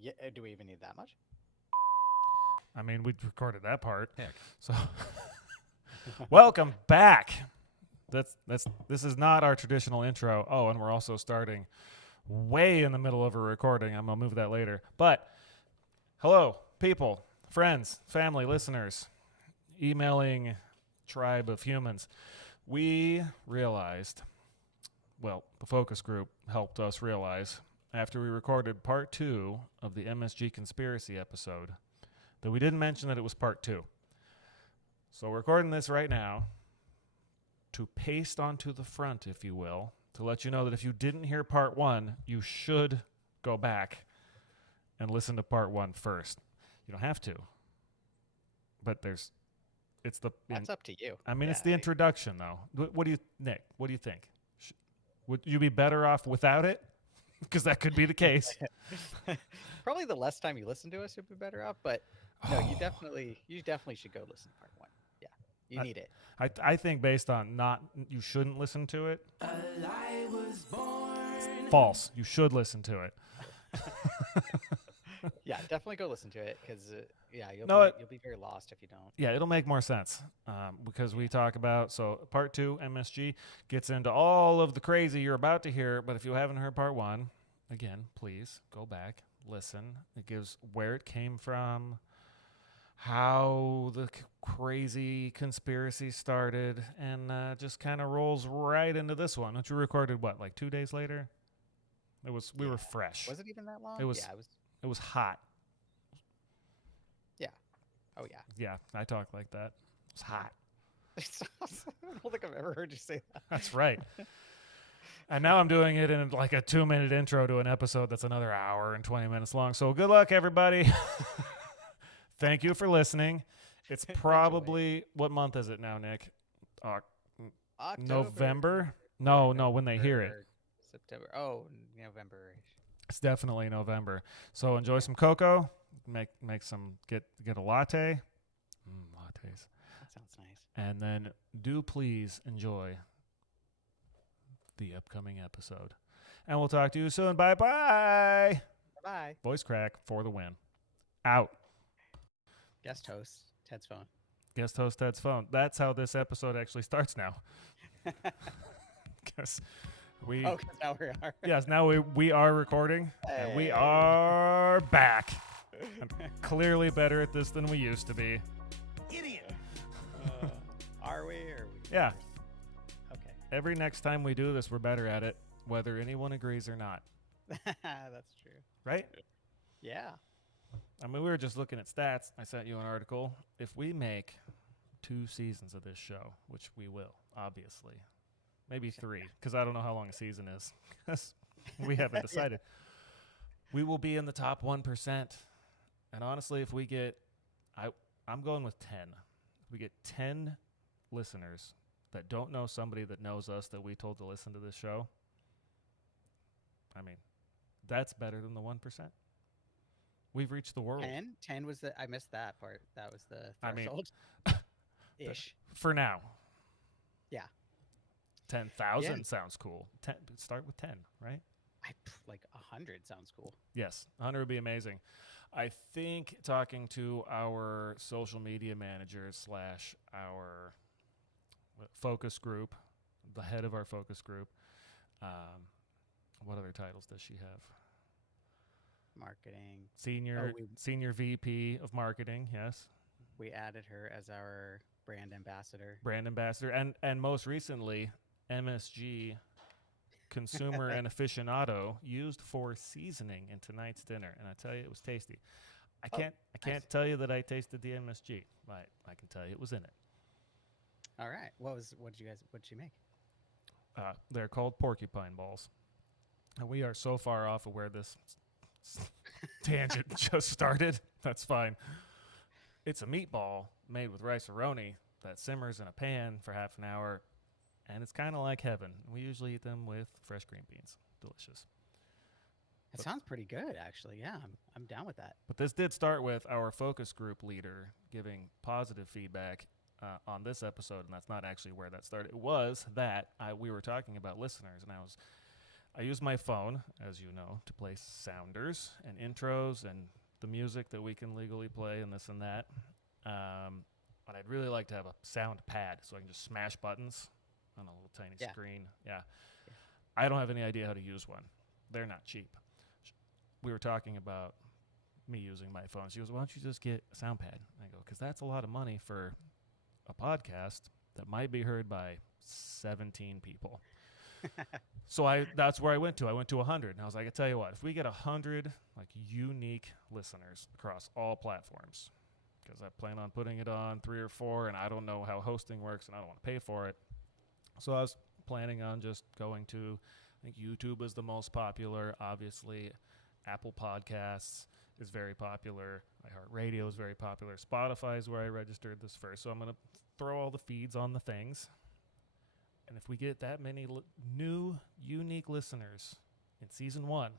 Yeah, do we even need that much? I mean, we recorded that part. Heck. So, welcome back. This is not our traditional intro. Oh, and we're also starting way in the middle of a recording. I'm gonna move that later. But hello, people, friends, family, listeners, emailing tribe of humans. We realized, well, the focus group helped us realize after we recorded part 2 of the MSG conspiracy episode that we didn't mention that it was part 2. So we're recording this right now to paste onto the front, if you will, to let you know that if you didn't hear part 1, you should go back and listen to part 1 first. You don't have to, but that's up to you. I mean, it's the introduction, though. What do you, Nick? What do you think? Would you be better off without it? Because that could be the case. Probably the less time you listen to us, you'll be better off. But no, you definitely should go listen to part 1. Yeah, you need it. I think based on you shouldn't listen to it. A lie was born. False. You should listen to it. Yeah, definitely go listen to it because you'll be very lost if you don't. Yeah, it'll make more sense because we talk about part 2 MSG gets into all of the crazy you're about to hear. But if you haven't heard part 1, again, please go back, listen. It gives where it came from, how the crazy conspiracy started, and just kind of rolls right into this one, which we recorded like 2 days later. We were fresh. Was it even that long? It was. Yeah, It was hot. Yeah. Oh yeah. Yeah, I talk like that. It's hot. I don't think I've ever heard you say that. That's right. And now I'm doing it in like a 2-minute intro to an episode that's another hour and 20 minutes long. So good luck, everybody. Thank you for listening. It's probably, what month is it now, Nick? October. November? No, when they hear it. September. Oh, November. It's definitely November. So enjoy some cocoa. Make some get a latte. Lattes. That sounds nice. And then do please enjoy the upcoming episode. And we'll talk to you soon. Bye-bye. Bye. Voice crack for the win. Out. Guest host, Ted's phone. Guest host, Ted's phone. That's how this episode actually starts now. Because because now we are. Yes, now we are recording. Hey. And we are back. I'm clearly better at this than we used to be. Idiot. Are we? Or we? Yeah. Okay. Every next time we do this, we're better at it, whether anyone agrees or not. That's true. Right? Yeah. I mean, we were just looking at stats. I sent you an article. If we make 2 seasons of this show, which we will, obviously, maybe 3, because I don't know how long a season is. We haven't decided. We will be in the top 1%. And honestly, if we get, I'm going with 10. If we get 10 listeners that don't know somebody that knows us that we told to listen to this show, I mean, that's better than the 1%. We've reached the world. 10 was I missed that part. That was the threshold. Ish. For now. Yeah. 10,000 sounds cool. Start with 10, right? Like 100 sounds cool. Yes, 100 would be amazing. I think talking to our social media managers / our focus group, the head of our focus group, what other titles does she have? Marketing. Senior VP of marketing, yes. We added her as our brand ambassador. And most recently, MSG consumer and aficionado used for seasoning in tonight's dinner, and I tell you, it was tasty. I can't tell you that I tasted the MSG, but I can tell you it was in it. All right. What did you make? They're called porcupine balls, and we are so far off of where this tangent just started. That's fine. It's a meatball made with rice-a-roni that simmers in a pan for half an hour. And it's kind of like heaven. We usually eat them with fresh green beans. Delicious. That sounds pretty good, actually. Yeah, I'm down with that. But this did start with our focus group leader giving positive feedback on this episode, and that's not actually where that started. It was that we were talking about listeners, and I use my phone, as you know, to play sounders and intros and the music that we can legally play and this and that. But I'd really like to have a sound pad so I can just smash buttons on a little tiny screen. Yeah. I don't have any idea how to use one. They're not cheap. We were talking about me using my phone. She goes, why don't you just get a sound pad? I go, because that's a lot of money for a podcast that might be heard by 17 people. So that's where I went to. I went to 100. And I was like, I tell you what, if we get 100 like unique listeners across all platforms, because I plan on putting it on 3 or 4, and I don't know how hosting works, and I don't want to pay for it. So I was planning on just going to, I think YouTube is the most popular, obviously. Apple Podcasts is very popular. iHeartRadio is very popular. Spotify is where I registered this first. So I'm going to throw all the feeds on the things. And if we get that many new, unique listeners in season 1,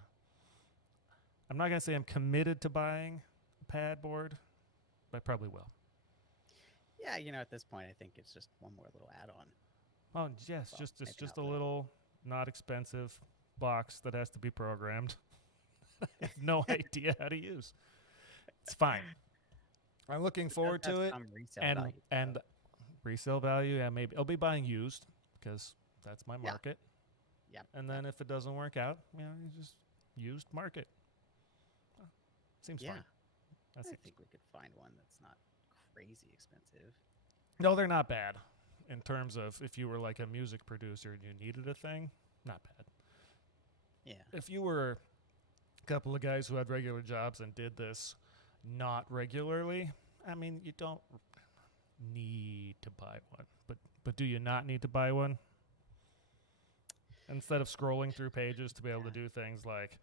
I'm not going to say I'm committed to buying a pad board, but I probably will. Yeah, at this point, I think it's just one more little add-on. Oh, yes, Well, just a little not expensive box that has to be programmed. I have no idea how to use. It's fine. I'm looking forward to it. And resale value, yeah, maybe. I'll be buying used because that's my market. Yeah. And then if it doesn't work out, you just used market. Seems fine. I think we could find one that's not crazy expensive. No, they're not bad. In terms of if you were like a music producer and you needed a thing, not bad. Yeah. If you were a couple of guys who had regular jobs and did this not regularly, I mean, you don't need to buy one. But do you not need to buy one? Instead of scrolling through pages to be able to do things like,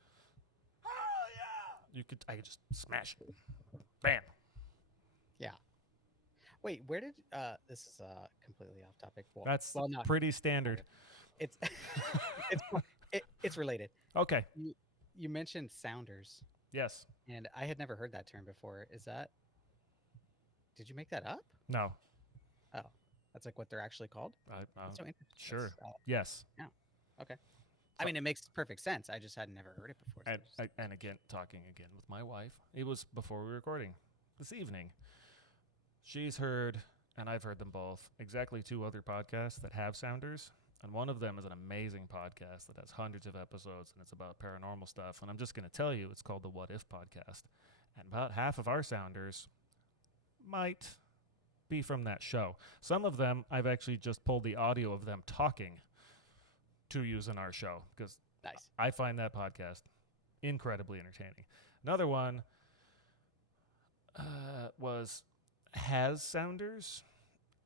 I could just smash it. Bam. Yeah. Wait, where did this is completely off topic. That's not pretty standard. It's it's related. Okay. You mentioned sounders, Yes. and I had never heard that term before. Did you make that up? No. Oh, that's like what they're actually called? That's so interesting. Sure. Yes. Okay. I mean, it makes perfect sense. I just had never heard it before. And again, talking again with my wife, it was before we were recording this evening. She's heard, and I've heard them both, exactly 2 other podcasts that have sounders. And one of them is an amazing podcast that has hundreds of episodes, and it's about paranormal stuff. And I'm just going to tell you, it's called the What If Podcast. And about half of our sounders might be from that show. Some of them, I've actually just pulled the audio of them talking to use in our show, because nice. I find that podcast incredibly entertaining. Another one has sounders,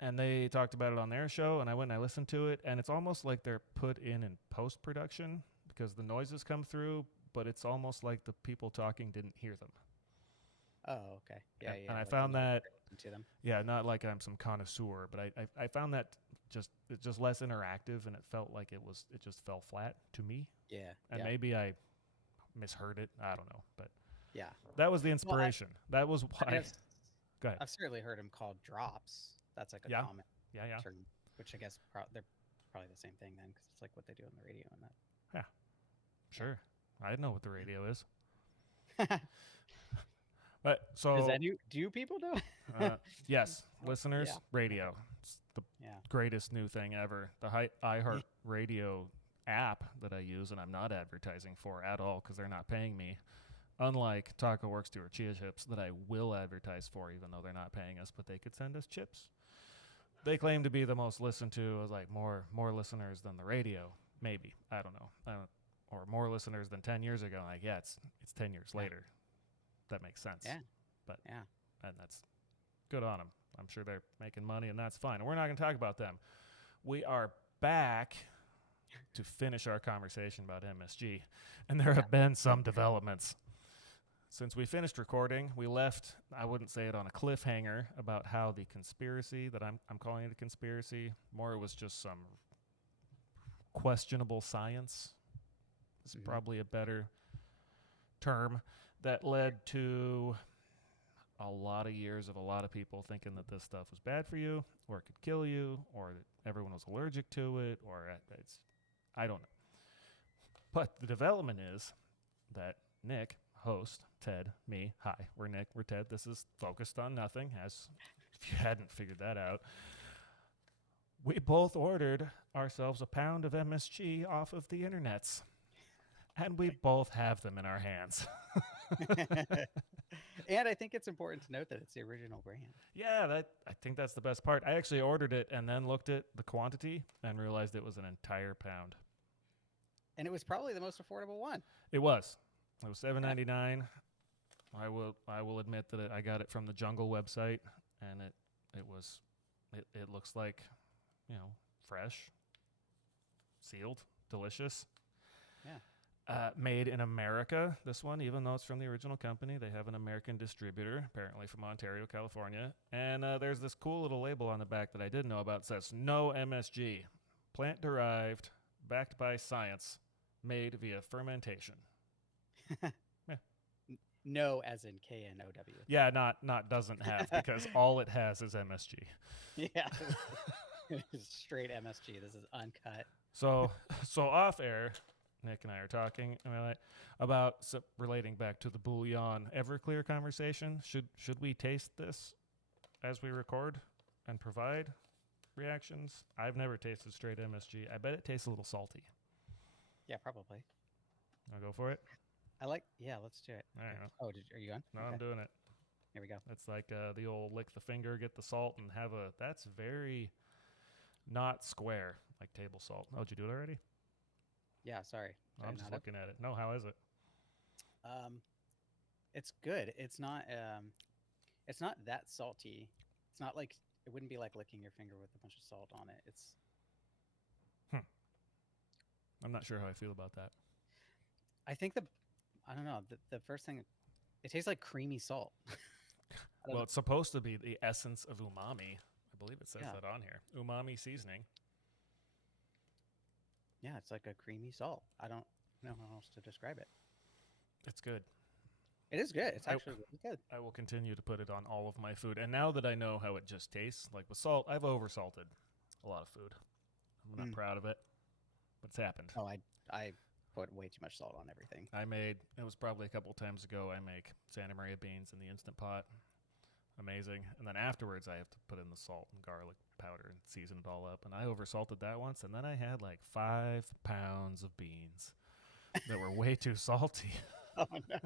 and they talked about it on their show, and I went and I listened to it, and it's almost like they're put in post-production because the noises come through, but it's almost like the people talking didn't hear them. Oh, okay. Yeah, And I found that, not like I'm some connoisseur, but I found that it's just less interactive, and it felt like it just fell flat to me. Yeah. And maybe I misheard it. I don't know, but yeah, that was the inspiration. That was why. Go ahead. I've certainly heard them called drops. That's like a common term, which I guess they're probably the same thing then, because it's like what they do on the radio and that. Yeah, sure. I know what the radio is. But so is that new? Do people know? Yes, listeners, radio. It's the Yeah. greatest new thing ever. The iHeart Radio app that I use, and I'm not advertising for at all because they're not paying me. Unlike Taco Works or Chia Chips that I will advertise for, even though they're not paying us, but they could send us chips. They claim to be the most listened to. I was like, more listeners than the radio, maybe. I don't know. Or more listeners than 10 years ago. Like, yeah, it's 10 years later. That makes sense. Yeah. But yeah, and that's good on them. I'm sure they're making money, and that's fine. And we're not going to talk about them. We are back to finish our conversation about MSG, and there have been some developments. Since we finished recording, we left, I wouldn't say it on a cliffhanger, about how the conspiracy, that I'm calling it a conspiracy, more it was just some questionable science, is probably a better term, that led to a lot of years of a lot of people thinking that this stuff was bad for you, or it could kill you, or that everyone was allergic to it, or I don't know. But the development is that Nick, host, Ted, me, hi, we're Nick, we're Ted. This is focused on nothing, as if you hadn't figured that out. We both ordered ourselves a pound of MSG off of the internets. And we both have them in our hands. And I think it's important to note that it's the original brand. Yeah, I think that's the best part. I actually ordered it and then looked at the quantity and realized it was an entire pound. And it was probably the most affordable one. It was $7.99. I will admit that I got it from the Jungle website, and it looks like, fresh, sealed, delicious. Yeah. Made in America, this one, even though it's from the original company. They have an American distributor, apparently from Ontario, California. And there's this cool little label on the back that I didn't know about. It says, no MSG, plant-derived, backed by science, made via fermentation. No, as in KNOW. Yeah, not doesn't have, because all it has is MSG. Yeah. Straight MSG. This is uncut. So off air, Nick and I are talking about relating back to the bouillon Everclear conversation. Should we taste this as we record and provide reactions? I've never tasted straight MSG. I bet it tastes a little salty. Yeah, probably. I'll go for it. Let's do it. All right. Oh, are you on? No, Okay. I'm doing it. Here we go. It's like the old lick the finger, get the salt, and have a. That's very not square, like table salt. Oh, did you do it already? Yeah, sorry. I'm just looking at it. No, how is it? It's good. It's not that salty. It's not like, it wouldn't be like licking your finger with a bunch of salt on it. It's I'm not sure how I feel about that. I think I don't know, the first thing, it tastes like creamy salt. Well, it's supposed to be the essence of umami. I believe it says Yeah. that on here. Umami seasoning. Yeah, it's like a creamy salt. I don't know how else to describe it. It's good. It is good. It's I- actually really good. I will continue to put it on all of my food. And now that I know how it just tastes, like with salt, I've oversalted a lot of food. I'm not proud of it, but it's happened. Oh, I put way too much salt on everything. It was probably a couple times ago, I make Santa Maria beans in the Instant Pot. Amazing. And then afterwards, I have to put in the salt and garlic powder and season it all up. And I oversalted that once, and then I had like 5 pounds of beans that were way too salty. Oh, no.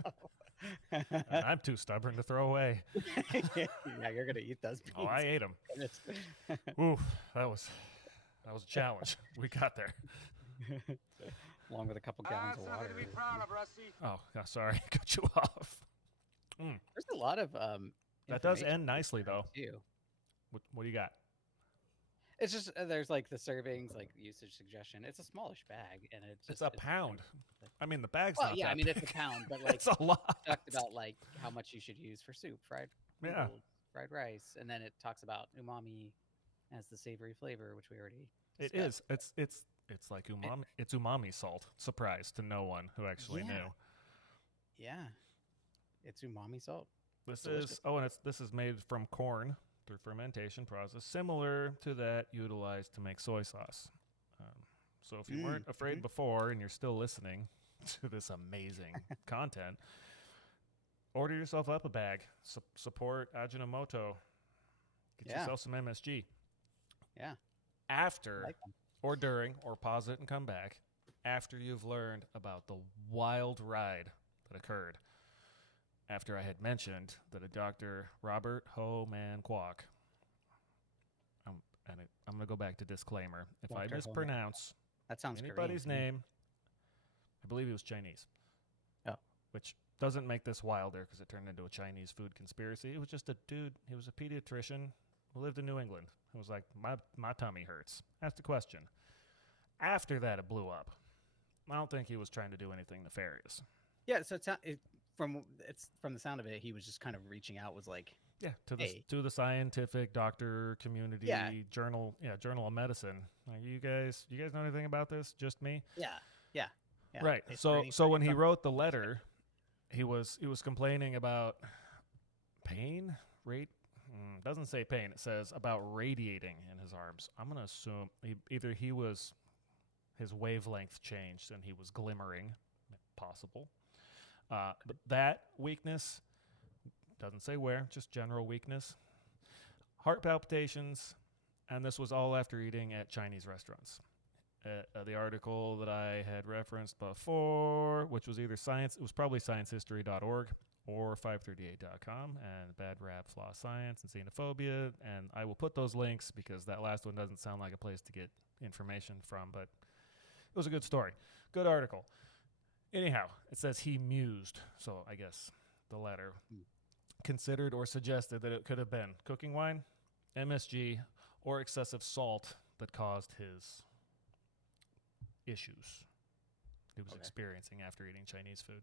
And I'm too stubborn to throw away. Yeah, you're going to eat those beans. Oh, I ate them. Oof, that was a challenge. We got there. Along with a couple gallons of water. Oh, sorry, cut you off. There's a lot of That does information end nicely, though. too. What do you got? It's just there's like the servings, like usage suggestion. It's a smallish bag, and It's a pound. I mean, the bag's Well, not yeah, that I mean it's a big. pound, but like It's a lot. talked about like how much you should use for soup, fried Yeah. noodles, fried rice, and then it talks about umami as the savory flavor, which we already It discussed. is. It's like umami. It's umami salt. Surprise to no one who actually Yeah. knew. Yeah, it's umami salt. This Delicious. is this is made from corn through fermentation process, similar to that utilized to make soy sauce. So if you weren't afraid before and you're still listening to this amazing content, order yourself up a bag. Support Ajinomoto. Get Yeah. yourself some MSG. Yeah, After I like them. or during, or pause it and come back, after you've learned about the wild ride that occurred after I had mentioned that a Dr. Robert Ho-Man Kwok, I'm going to go back to disclaimer. If I Dr. Ho-Man mispronounce That sounds anybody's Korean to me. name, I believe he was Chinese. Oh. Which doesn't make this wilder because it turned into a Chinese food conspiracy. It was just a dude. He was a pediatrician who lived in New England. It was like, my tummy hurts. Asked a question. After that, it blew up. I don't think he was trying to do anything nefarious. Yeah, so from the sound of it, he was just kind of reaching out. Was like, Yeah, Hey. to the scientific doctor community, Yeah. journal of medicine. Like, you guys know anything about this? Just me? yeah. Right. It's So raining when he from- wrote the letter, he was complaining about pain. Doesn't say pain. It says about radiating in his arms. I'm gonna assume either he was his wavelength changed and he was glimmering. Possible. But that weakness, doesn't say where, just general weakness. Heart palpitations, and this was all after eating at Chinese restaurants. The article that I had referenced before, which was either it was probably sciencehistory.org or 538.com, and Bad Rap, Flaw Science, and Xenophobia. And I will put those links because that last one doesn't sound like a place to get information from, but it was a good story. Good article. Anyhow, it says he mused, so I guess the latter. Considered or suggested that it could have been cooking wine, MSG, or excessive salt that caused his issues he was experiencing after eating Chinese food.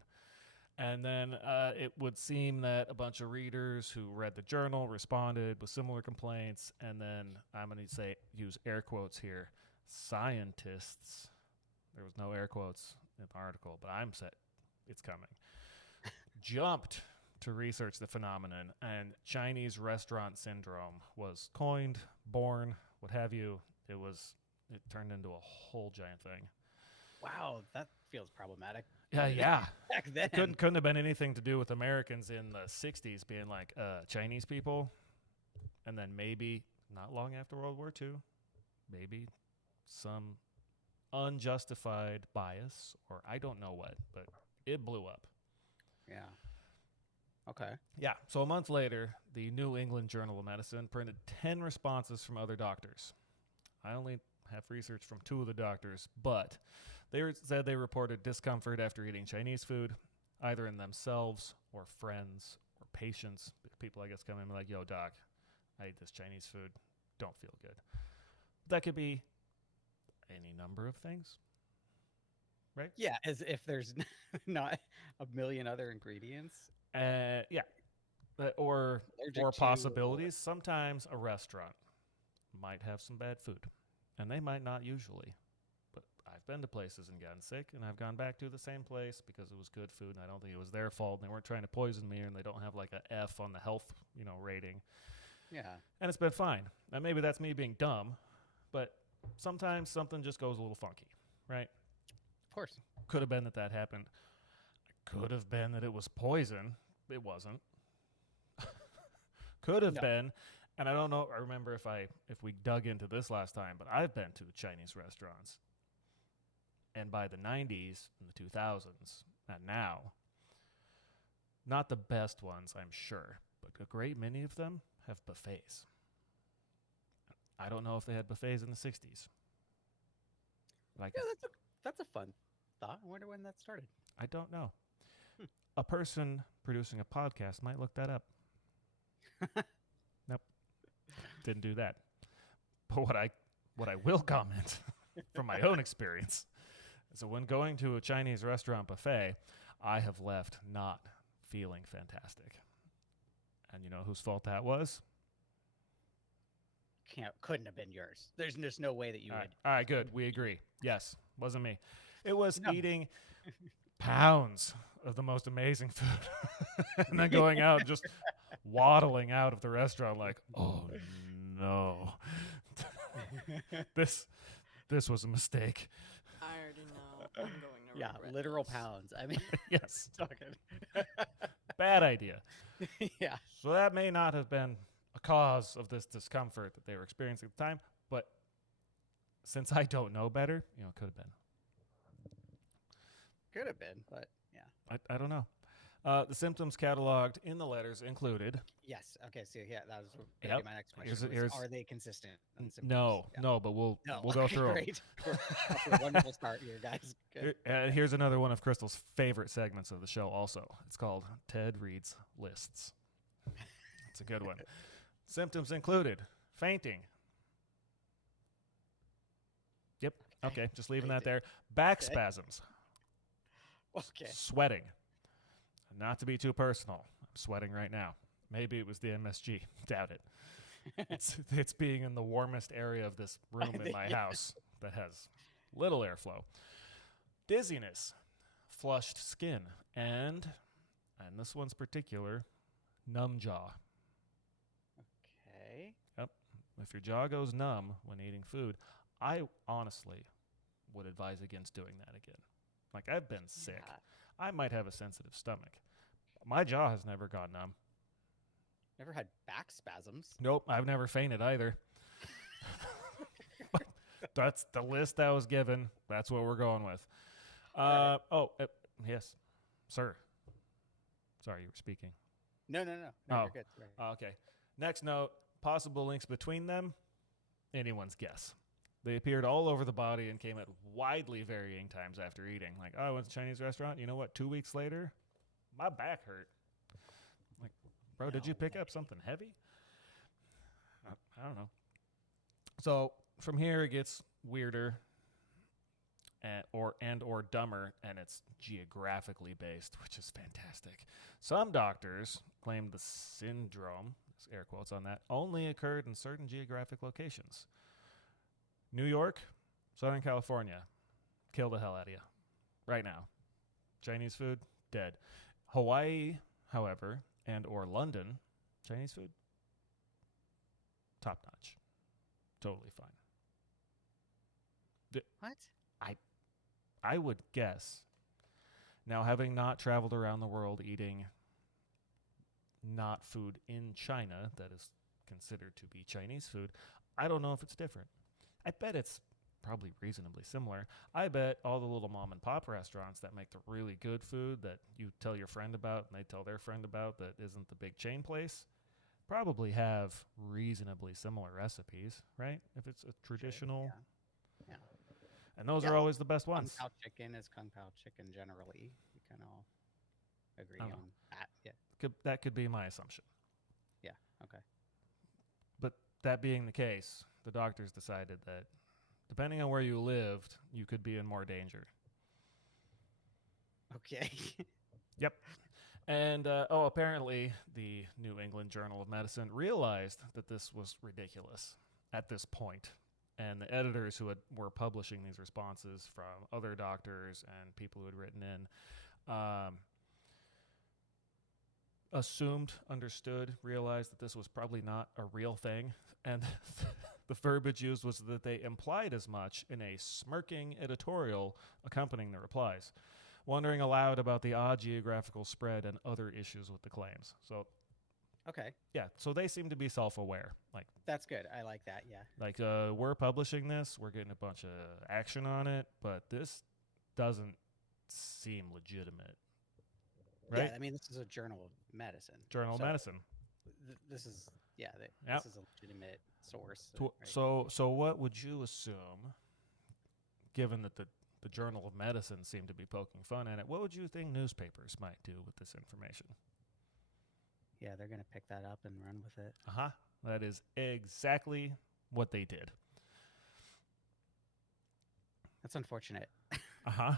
And then it would seem that a bunch of readers who read the journal responded with similar complaints. And then I'm going to use air quotes here, scientists, there was no air quotes in the article, but I'm set, it's coming, jumped to research the phenomenon. And Chinese restaurant syndrome was coined, born, what have you. It turned into a whole giant thing. Wow, that feels problematic. Yeah. Back then. It couldn't have been anything to do with Americans in the 60s being like Chinese people. And then maybe not long after World War II, maybe some unjustified bias or I don't know what, but it blew up. Yeah. Okay. Yeah. So a month later, the New England Journal of Medicine printed 10 responses from other doctors. I only have research from 2 of the doctors, but they said they reported discomfort after eating Chinese food, either in themselves or friends or patients. People, I guess, come in and be like, yo, doc, I ate this Chinese food. Don't feel good. That could be any number of things, right? Yeah, as if there's not a million other ingredients. Yeah. Or Allergic to, possibilities. Sometimes a restaurant might have some bad food, and they might not usually. But I've been to places and gotten sick, and I've gone back to the same place because it was good food, and I don't think it was their fault, and they weren't trying to poison me, and they don't have like a F on the health, rating. Yeah. And it's been fine. Now, maybe that's me being dumb, but sometimes something just goes a little funky, right? Of course. Could have been that happened. Could have been that it was poison. It wasn't. Could have been. And I don't know. I remember if we dug into this last time, but I've been to Chinese restaurants. And by the 90s and the 2000s, and now, not the best ones, I'm sure, but a great many of them have buffets. I don't know if they had buffets in the 60s. Like, Yeah, that's a fun thought. I wonder when that started. I don't know. A person producing a podcast might look that up. Nope. Didn't do that. But what I will comment from my own experience is that when going to a Chinese restaurant buffet, I have left not feeling fantastic. And you know whose fault that was? Couldn't have been yours. There's just no way that you would. All right, good. We agree. Yes, wasn't me. It was eating pounds of the most amazing food and then going out and just waddling out of the restaurant like, oh no, this was a mistake. I already know. I'm going to Yeah, regret literal this. pounds. I mean, Yes, talking. bad idea. Yeah. So that may not have been a cause of this discomfort that they were experiencing at the time, but since I don't know better, it could have been. Could have been, but yeah. I don't know. The symptoms cataloged in the letters included. Yes. Okay. So yeah, that was Yep. my next Here's- question. here's- Are they consistent? on symptoms? No, Yeah. no, but we'll No. go Okay, through 'em. Great. Off to a wonderful start here, guys. Good. Here's another one of Crystal's favorite segments of the show also. It's called Ted Reads Lists. It's a good one. Symptoms included fainting. Yep. Okay, just leaving that there. Back Okay. spasms. Okay. Sweating. Not to be too personal. I'm sweating right now. Maybe it was the MSG. Doubt it. It's being in the warmest area of this room in my house that has little airflow. Dizziness, flushed skin, and this one's particular, numb jaw. Okay. Yep. If your jaw goes numb when eating food, I honestly would advise against doing that again. Like, I've been sick. Yeah. I might have a sensitive stomach. My jaw has never gone numb. Never had back spasms. Nope, I've never fainted either. That's the list I was given. That's what we're going with. Right. Yes, sir. Sorry, you were speaking. No, Oh. you're good. Right. Okay. Next note, possible links between them, anyone's guess. They appeared all over the body and came at widely varying times after eating. Like, oh, I went to a Chinese restaurant. You know what? 2 weeks later, my back hurt. Like, bro, did you pick up something heavy? I don't know. So from here, it gets weirder or dumber, and it's geographically based, which is fantastic. Some doctors claim the syndrome, air quotes on that, only occurred in certain geographic locations. New York, Southern California, kill the hell out of you right now. Chinese food, dead. Hawaii, however, and or London, Chinese food, top notch. Totally fine. What? I would guess, now having not traveled around the world eating not food in China that is considered to be Chinese food, I don't know if it's different. I bet it's probably reasonably similar. I bet all the little mom and pop restaurants that make the really good food that you tell your friend about and they tell their friend about that isn't the big chain place probably have reasonably similar recipes, right? If it's a traditional. Yeah. And those Yeah. are always the best Kung ones. Pao chicken is Kung Pao chicken generally. We kind of all agree I on don't know. that. Yeah. That could be my assumption. Yeah. Okay. But that being the case, the doctors decided that depending on where you lived, you could be in more danger. Okay. Yep. And, apparently the New England Journal of Medicine realized that this was ridiculous at this point. And the editors who were publishing these responses from other doctors and people who had written in understood, realized that this was probably not a real thing. And the verbiage used was that they implied as much in a smirking editorial accompanying the replies, wondering aloud about the odd geographical spread and other issues with the claims. So, Okay. yeah, so they seem to be self-aware. That's good. I like that. Yeah. We're publishing this, we're getting a bunch of action on it, but this doesn't seem legitimate, right? Yeah. I mean, this is a journal of medicine. Journal of So Medicine. This is Yep. this is a legitimate source. So, right? so what would you assume, given that the Journal of Medicine seemed to be poking fun at it, what would you think newspapers might do with this information? Yeah, they're gonna pick that up and run with it. Uh-huh. That is exactly what they did. That's unfortunate. Uh-huh.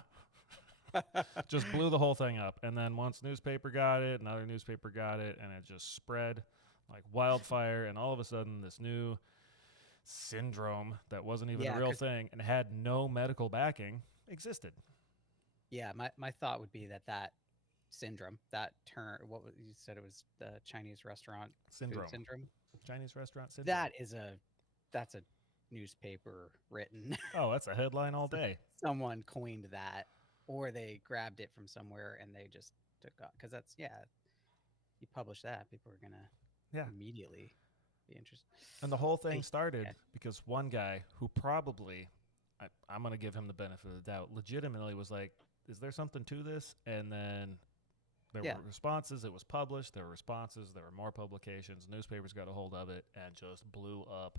Just blew the whole thing up. And then once newspaper got it, another newspaper got it, and it just spread like wildfire. And all of a sudden, this new syndrome that wasn't even a real thing and had no medical backing existed. Yeah, my thought would be that syndrome, that term, you said it was the Chinese restaurant Syndrome. food syndrome. Chinese restaurant syndrome. That's a newspaper written. Oh, that's a headline all day. Someone coined that, or they grabbed it from somewhere and they just took off. Because that's you publish that, people are gonna immediately be interested. And the whole thing started because one guy who probably, I'm going to give him the benefit of the doubt, legitimately was like, is there something to this? And then there were responses. It was published. There were responses. There were more publications. Newspapers got a hold of it and just blew up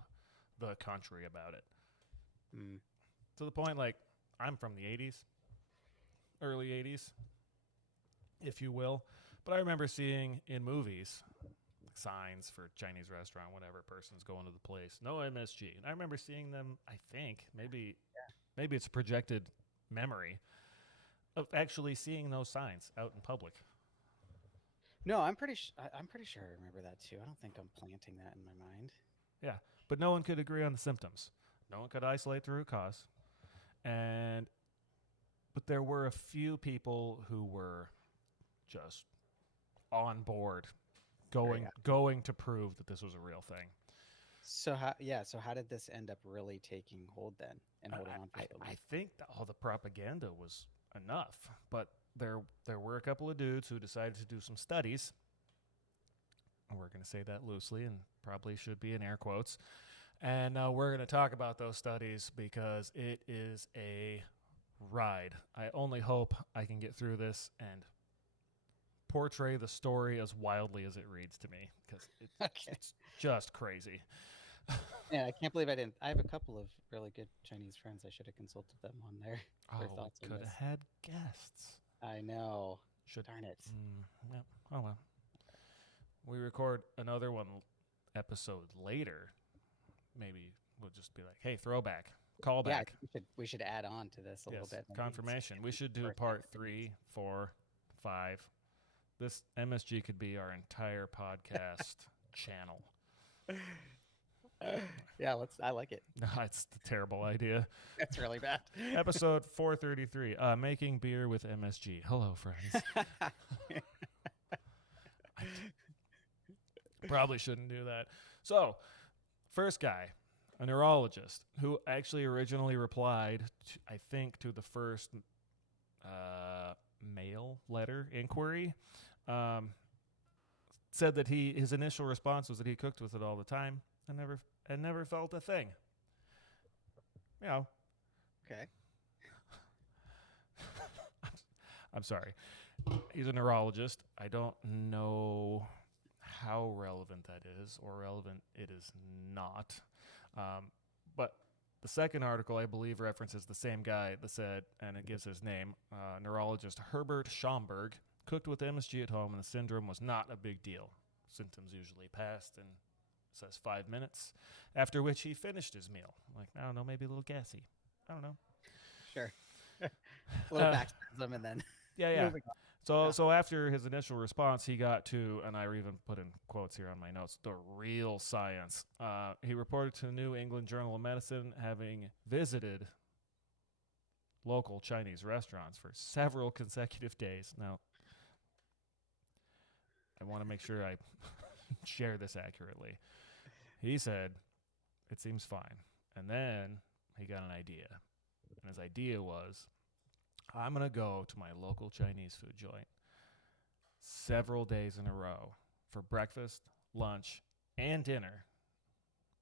the country about it. Mm. To the point, like, I'm from the 80s, early 80s, if you will. But I remember seeing in movies signs for Chinese restaurant, whatever, person's going to the place, no MSG. And I remember seeing them, I think, maybe it's a projected memory of actually seeing those signs out in public. No, I'm pretty sure I remember that too. I don't think I'm planting that in my mind. Yeah, but no one could agree on the symptoms. No one could isolate the root cause. But there were a few people who were just on board going to prove that this was a real thing. So how did this end up really taking hold then and holding on for so long? I think that all the propaganda was enough, but there were a couple of dudes who decided to do some studies. And we're going to say that loosely and probably should be in air quotes. And we're going to talk about those studies because it is a ride. I only hope I can get through this and portray the story as wildly as it reads to me because it's just crazy. Yeah, I can't believe I didn't. I have a couple of really good Chinese friends. I should have consulted them on their thoughts on could this. have had guests. I know. Darn it. Yeah. Oh well. We record another one episode later. Maybe we'll just be like, "Hey, throwback, callback." Yeah, we should add on to this a little bit. Confirmation. We should do part 3, 4, 5. This MSG could be our entire podcast channel. Yeah, I like it. No, it's a terrible idea. That's really bad. Episode 433, making beer with MSG. Hello, friends. Probably shouldn't do that. So, first guy, a neurologist, who actually originally replied, I think, to the first mail letter inquiry, said that his initial response was that he cooked with it all the time and never felt a thing. You know. Okay. I'm sorry. He's a neurologist. I don't know how relevant that is or relevant it is not. But the second article, I believe, references the same guy that said, and it gives his name, neurologist Herbert Schomburg, cooked with MSG at home and the syndrome was not a big deal. Symptoms usually passed in, says 5 minutes, after which he finished his meal. Like, I don't know, maybe a little gassy. I don't know. Sure. A little backspasm and then. Yeah. So after his initial response, he got to, and I even put in quotes here on my notes, the real science. He reported to the New England Journal of Medicine having visited local Chinese restaurants for several consecutive days. Now, I want to make sure I share this accurately. He said, it seems fine. And then he got an idea. And his idea was, I'm going to go to my local Chinese food joint several days in a row for breakfast, lunch, and dinner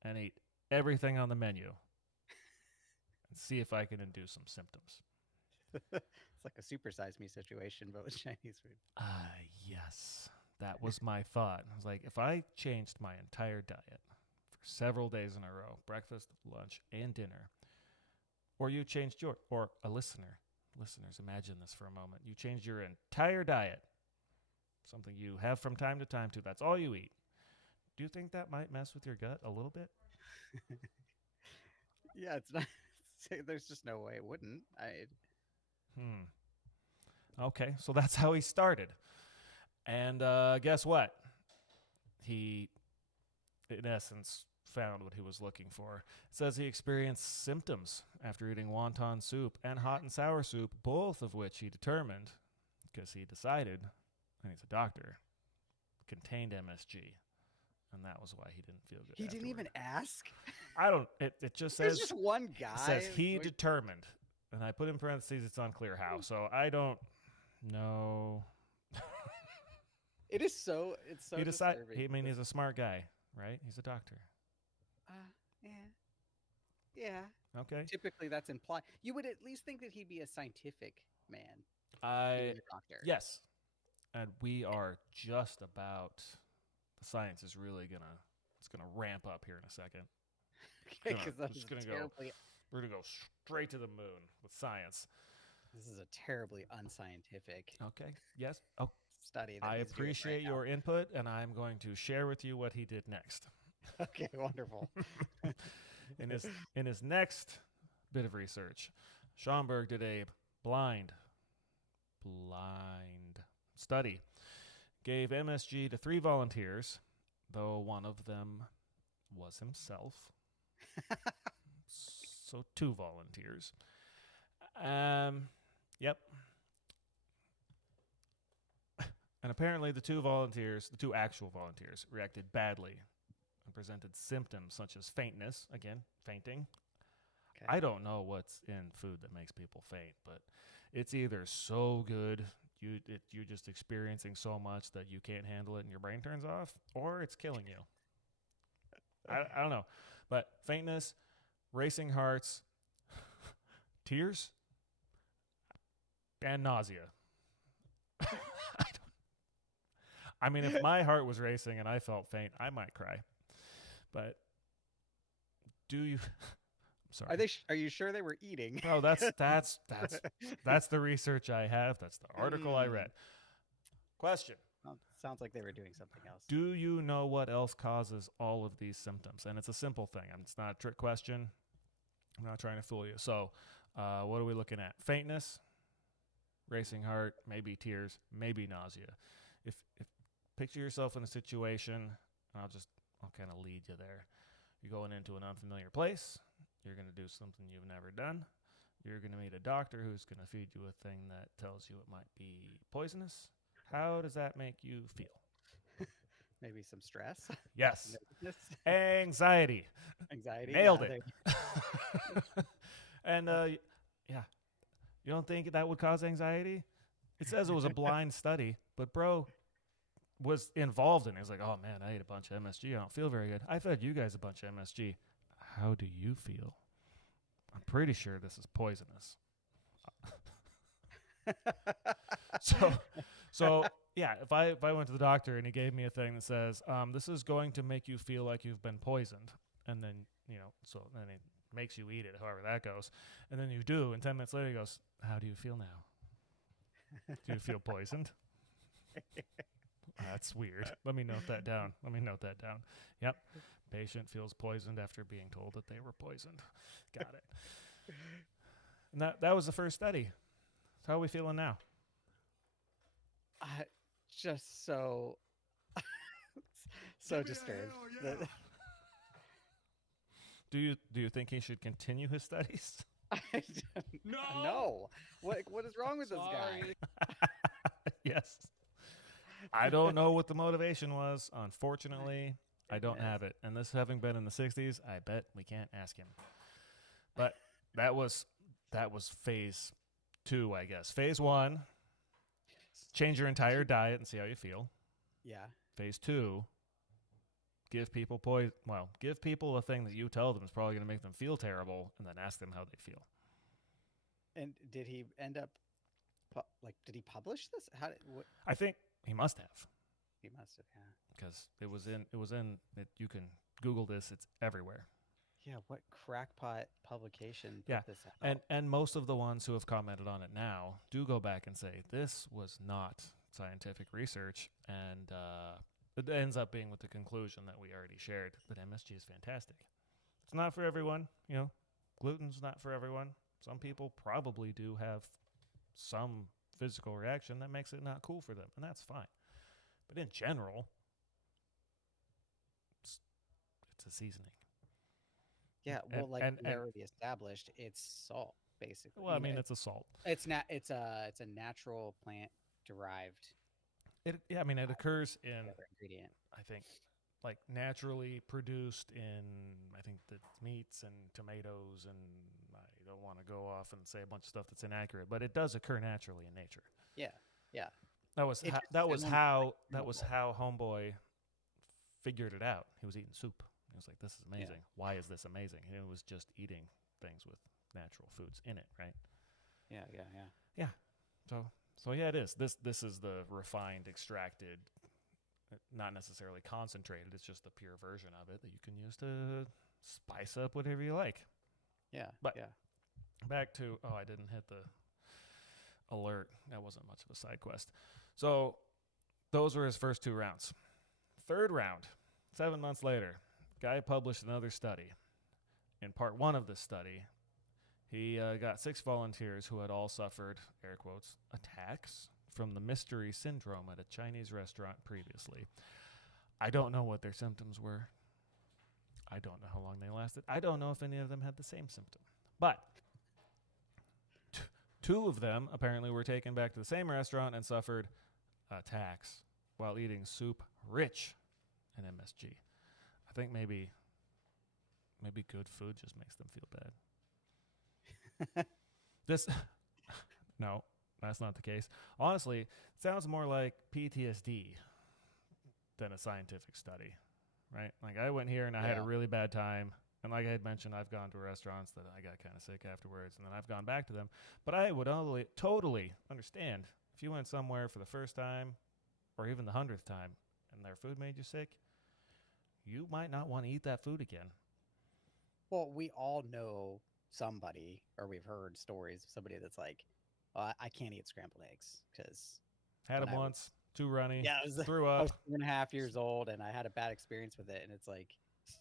and eat everything on the menu and see if I can induce some symptoms. It's like a supersize me situation, but with Chinese food. Yes. That was my thought. I was like, if I changed my entire diet for several days in a row, breakfast, lunch, and dinner, or you changed or a listeners, imagine this for a moment. You changed your entire diet, something you have from time to time too. That's all you eat. Do you think that might mess with your gut a little bit? Yeah, it's not. There's just no way it wouldn't. Okay, so that's how he started. And guess what? He, in essence, found what he was looking for. It says he experienced symptoms after eating wonton soup and hot and sour soup, both of which he determined, because he decided, and he's a doctor, contained MSG. And that was why he didn't feel good. He didn't even ask? I don't, it just says. There's just one guy. It says he determined. And I put in parentheses, it's unclear how. So I don't know. It's so disturbing. He's a smart guy, right? He's a doctor. Yeah. Okay. Typically, that's implied. You would at least think that he'd be a scientific man. A doctor. Yes. And we are just about, the science is really it's gonna ramp up here in a second. Okay, because we're gonna go straight to the moon with science. This is a terribly unscientific. Okay. Yes. Oh, study. I appreciate your input, and I'm going to share with you what he did next. Okay, wonderful. In his next bit of research, Schomburg did a blind study. Gave MSG to 3 volunteers, though one of them was himself. So 2 volunteers. Yep. And apparently the 2 actual volunteers, reacted badly and presented symptoms such as faintness, again, fainting. Okay. I don't know what's in food that makes people faint, but it's either so good you're just experiencing so much that you can't handle it and your brain turns off, or it's killing you. I don't know. But faintness, racing hearts, tears, and nausea. I mean, if my heart was racing and I felt faint, I might cry. But do you? I'm sorry. Are you sure they were eating? No, that's the research I have. That's the article I read. Question. Well, sounds like they were doing something else. Do you know what else causes all of these symptoms? And it's a simple thing. It's not a trick question. I'm not trying to fool you. So, what are we looking at? Faintness, racing heart, maybe tears, maybe nausea. If picture yourself in a situation, and I'll kind of lead you there. You're going into an unfamiliar place. You're going to do something you've never done. You're going to meet a doctor who's going to feed you a thing that tells you it might be poisonous. How does that make you feel? Maybe some stress. Yes. Anxiety. Anxiety. Nailed it. And yeah, you don't think that would cause anxiety? It says it was a blind study, but bro was involved in it. He was like, oh man, I ate a bunch of MSG. I don't feel very good. I fed you guys a bunch of MSG. How do you feel? I'm pretty sure this is poisonous. So yeah, if I went to the doctor and he gave me a thing that says, this is going to make you feel like you've been poisoned, and then, so then it makes you eat it, however that goes, and then you do, and 10 minutes later he goes, how do you feel now? Do you feel poisoned? That's weird. Let me note that down. Yep. Patient feels poisoned after being told that they were poisoned. Got it. And that was the first study. How are we feeling now? Just so disturbed. Yeah. Do you think he should continue his studies? No. What is wrong with this guy? Yes. I don't know what the motivation was. Unfortunately, I don't have it. And this having been in the 60s, I bet we can't ask him. But that was phase 2, I guess. Phase 1, change your entire diet and see how you feel. Yeah. Phase 2, give people a thing that you tell them is probably going to make them feel terrible, and then ask them how they feel. And did he end up did he publish this? I think he must have. He must have, yeah. Because it was in you can Google this, it's everywhere. Yeah, what crackpot publication put this out? And most of the ones who have commented on it now do go back and say this was not scientific research, and it ends up being with the conclusion that we already shared, that MSG is fantastic. It's not for everyone, gluten's not for everyone. Some people probably do have some physical reaction that makes it not cool for them, and that's fine. But in general, it's a seasoning. Yeah, well, we already established, it's salt, basically. Well, I mean, it's a salt. It's a natural plant derived. It occurs in ingredient. I think, like naturally produced in, I think, the meats and tomatoes, and I don't want to go off and say a bunch of stuff that's inaccurate, but it does occur naturally in nature. Yeah, yeah. That was how Homeboy figured it out. He was eating soup. He was like, "This is amazing. Yeah. Why is this amazing?" And it was just eating things with natural foods in it, right? Yeah. So yeah, it is. This is the refined, extracted, not necessarily concentrated. It's just the pure version of it that you can use to spice up whatever you like. Yeah. But back to, I didn't hit the alert. That wasn't much of a side quest. So those were his first 2 rounds. Third round, 7 months later, guy published another study. In part 1 of this study, he got 6 volunteers who had all suffered, air quotes, attacks from the mystery syndrome at a Chinese restaurant previously. I don't know what their symptoms were. I don't know how long they lasted. I don't know if any of them had the same symptom. But 2 of them apparently were taken back to the same restaurant and suffered attacks while eating soup rich in MSG. I think maybe good food just makes them feel bad. This, no, that's not the case. Honestly, it sounds more like PTSD than a scientific study, right? Like I went here and I had a really bad time. And like I had mentioned, I've gone to restaurants that I got kind of sick afterwards, and then I've gone back to them. But I would totally understand if you went somewhere for the first time or even the 100th time and their food made you sick, you might not want to eat that food again. Well, we all know somebody, or we've heard stories of somebody that's like, I can't eat scrambled eggs because had them once, too runny, threw I up. was 2.5 years old, and I had a bad experience with it, and it's like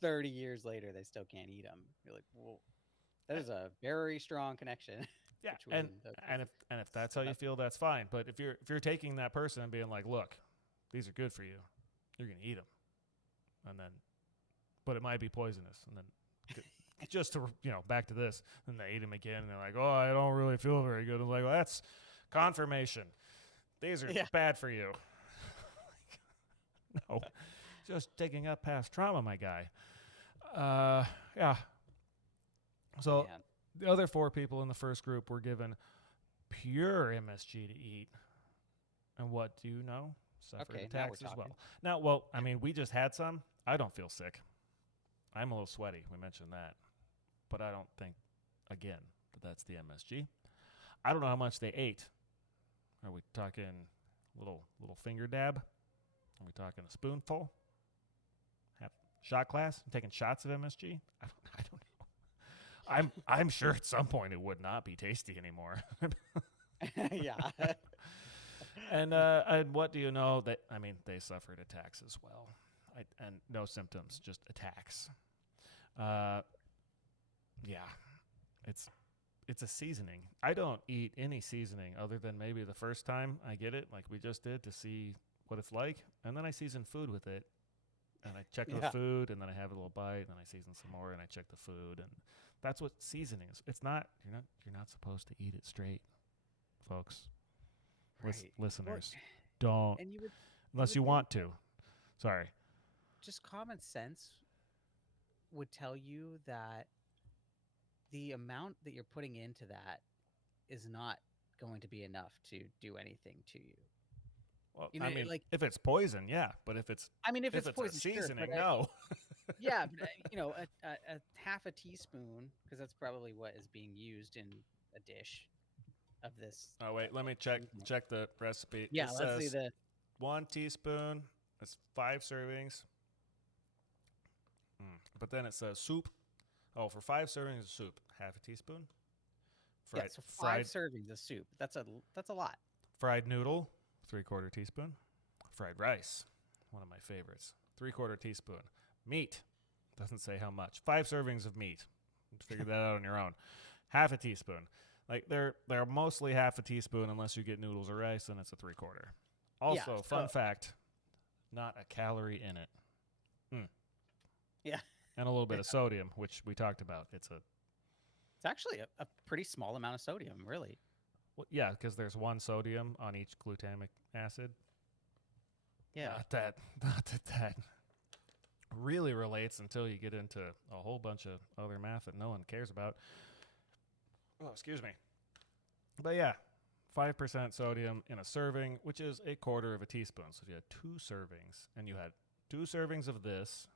30 years later, they still can't eat them. You're like, well, there's a very strong connection. Yeah, and if that's how you feel, that's fine. But if you're taking that person and being like, look, these are good for you, you're gonna eat them, and then, but it might be poisonous, and then. Just to, back to this, and they ate them again, and they're like, oh, I don't really feel very good. I'm like, well, that's confirmation. These are bad for you. No, just digging up past trauma, my guy. Yeah. So the other 4 people in the first group were given pure MSG to eat. And what do you know? Suffered attacks as well. Now, well, I mean, we just had some. I don't feel sick. I'm a little sweaty. We mentioned that. But I don't think, again, that's the MSG. I don't know how much they ate. Are we talking little finger dab? Are we talking a spoonful? Half shot glass? Taking shots of MSG? I don't know. I'm sure at some point it would not be tasty anymore. Yeah. And what do you know? That I mean, they suffered attacks as well. And no symptoms, just attacks. Yeah, it's a seasoning. I don't eat any seasoning other than maybe the first time I get it, like we just did, to see what it's like, and then I season food with it, and I check the food, and then I have a little bite, and then I season some more, and I check the food, and that's what seasoning is. It's not you're not supposed to eat it straight, folks. Right. Listeners, don't unless you want to. Sorry. Just common sense would tell you that the amount that you're putting into that is not going to be enough to do anything to you. Well, I mean, like, if it's poison, yeah, but if it's poison, a seasoning, sure, no. Yeah, but, a half a teaspoon, because that's probably what is being used in a dish of this. Oh wait, let me check the recipe. Yeah, let's see the 1 teaspoon. It's 5 servings. But then it says soup. Oh, for 5 servings of soup, half a teaspoon. So 5 servings of soup. That's a lot. Fried noodle, 3/4 teaspoon. Fried rice, one of my favorites, 3/4 teaspoon. Meat, doesn't say how much. 5 servings of meat. Figure that out on your own. Half a teaspoon. Like they're mostly half a teaspoon unless you get noodles or rice, and it's a 3/4. Also, fun fact, not a calorie in it. Yeah. And a little bit of sodium, which we talked about. It's actually a pretty small amount of sodium, really. Well, yeah, because there's 1 sodium on each glutamic acid. Yeah. Not that really relates until you get into a whole bunch of other math that no one cares about. Oh, excuse me. But yeah, 5% sodium in a serving, which is 1/4 of a teaspoon. So if you had 2 servings and you had 2 servings of this,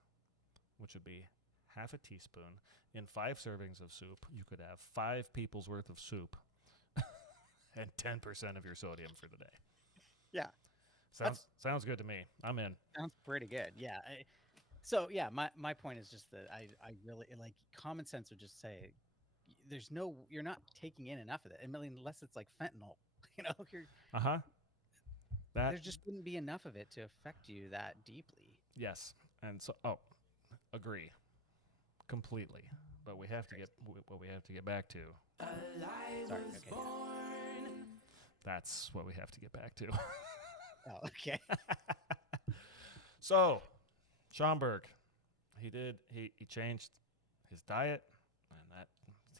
which would be half a teaspoon, in 5 servings of soup, you could have 5 people's worth of soup and 10% of your sodium for the day. Yeah. Sounds good to me. I'm in. Sounds pretty good. Yeah. My point is just that I really like common sense would just say you're not taking in enough of it. I mean, unless it's like fentanyl, there just wouldn't be enough of it to affect you that deeply. Yes. And so, agree completely. But we have to get back to. Sorry. Okay. That's what we have to get back to. Oh, okay. So, Schomburg, he changed his diet, and that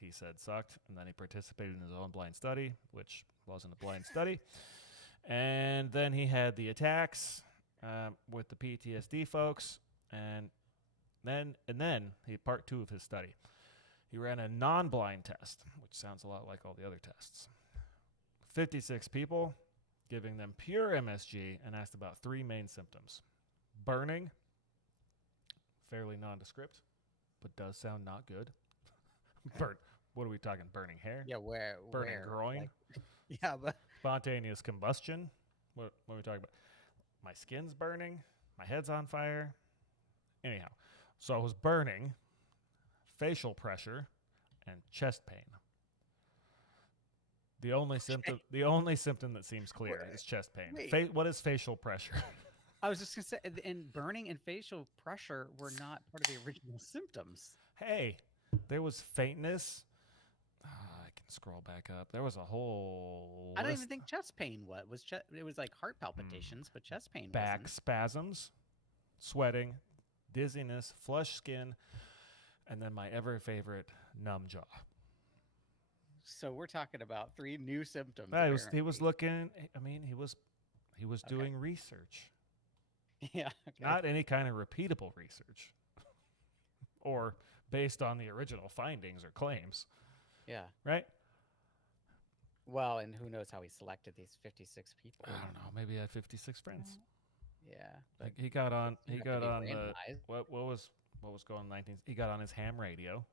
he said sucked, and then he participated in his own blind study, which wasn't a blind study. And then he had the attacks with the PTSD folks, and Then part 2 of his study. He ran a non-blind test, which sounds a lot like all the other tests. 56 people, giving them pure MSG, and asked about 3 main symptoms. Burning, fairly nondescript, but does sound not good. What are we talking? Burning hair? Yeah, Burning where? groin? Like, yeah, but Spontaneous combustion? What are we talking about? My skin's burning. My head's on fire. Anyhow, so it was burning, facial pressure, and chest pain. The only symptom that seems clear is chest pain. What is facial pressure? I was just gonna say, and burning and facial pressure were not part of the original symptoms. Hey, there was faintness. I can scroll back up. There was a whole I don't list. even think chest pain was. It was like heart palpitations, but chest pain. Back wasn't. spasms, sweating, dizziness, flushed skin, and then my ever favorite, numb jaw. So we're talking about 3 new symptoms. He was looking. I mean, he was doing research, Yeah. Okay. not any kind of repeatable research, or based on the original findings or claims. Yeah. Right? Well, and who knows how he selected these 56 people? I don't know. Maybe he had 56 friends. Yeah. Like he got on. He have to got be on the randomized. what was going 19. He got on his ham radio,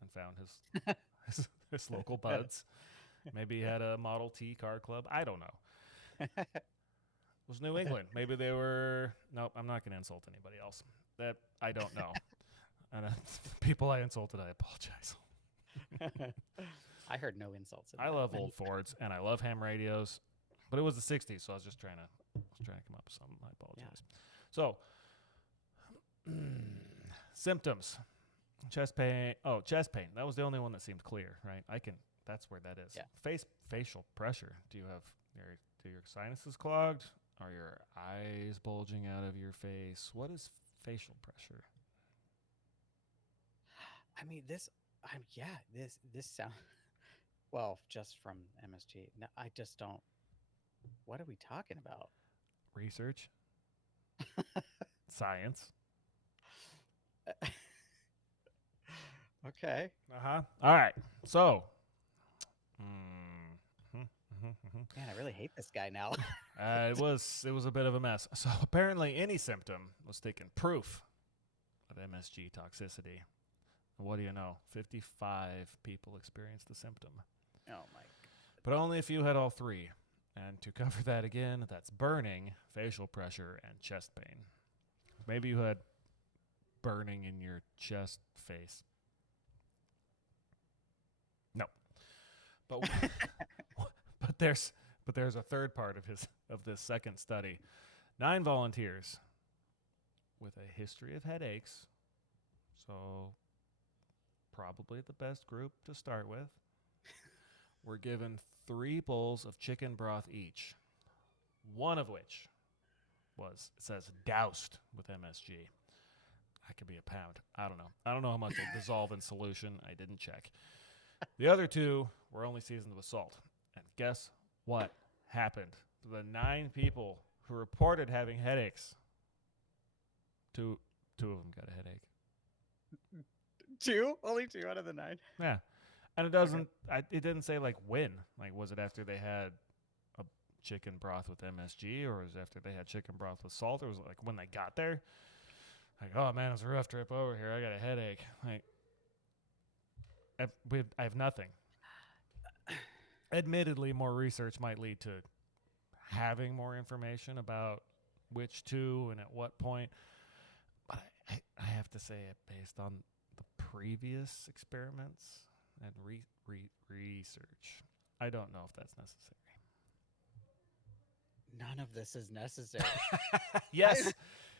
and found his his local buds. Maybe he had a Model T car club. I don't know. It was New England. Maybe they were. Nope. I'm not going to insult anybody else. That I don't know. And people I insulted, I apologize. I heard no insults. I love old Fords and I love ham radios, but it was the 60s, so I was just trying to come up with something. I apologize. So, symptoms: chest pain. Oh, chest pain. That was the only one that seemed clear, right? That's where that is. Yeah. Facial pressure. Do you have your sinuses clogged? Are your eyes bulging out of your face? What is facial pressure? I mean, this sounds well, just from MSG. No, I just don't. What are we talking about? Research. Science. Okay. All right. So. Man, I really hate this guy now. It was a bit of a mess. So apparently, any symptom was taken proof of MSG toxicity. What do you know? 55 people experienced the symptom, Oh my God. but only a few had all 3. And to cover that again, that's burning, facial pressure, and chest pain. Maybe you had burning in your chest face. No, but but there's a third part of this second study. 9 volunteers with a history of headaches, so probably the best group to start with, were given 3 bowls of chicken broth each, one of which was, it says, doused with MSG. That could be a pound. I don't know. I don't know how much will dissolve in solution. I didn't check. The other 2 were only seasoned with salt. And guess what happened to the 9 people who reported having headaches? 2 of them got a headache. 2? Only 2 out of the 9. Yeah. And it doesn't, it didn't say like when. Like, was it after they had a chicken broth with MSG, or was it after they had chicken broth with salt, or was it like when they got there? Like, oh man, it was a rough trip over here. I got a headache. Like, I have nothing. Admittedly, more research might lead to having more information about which 2 and at what point. But I have to say it based on the previous experiments and research. I don't know if that's necessary. None of this is necessary. Yes.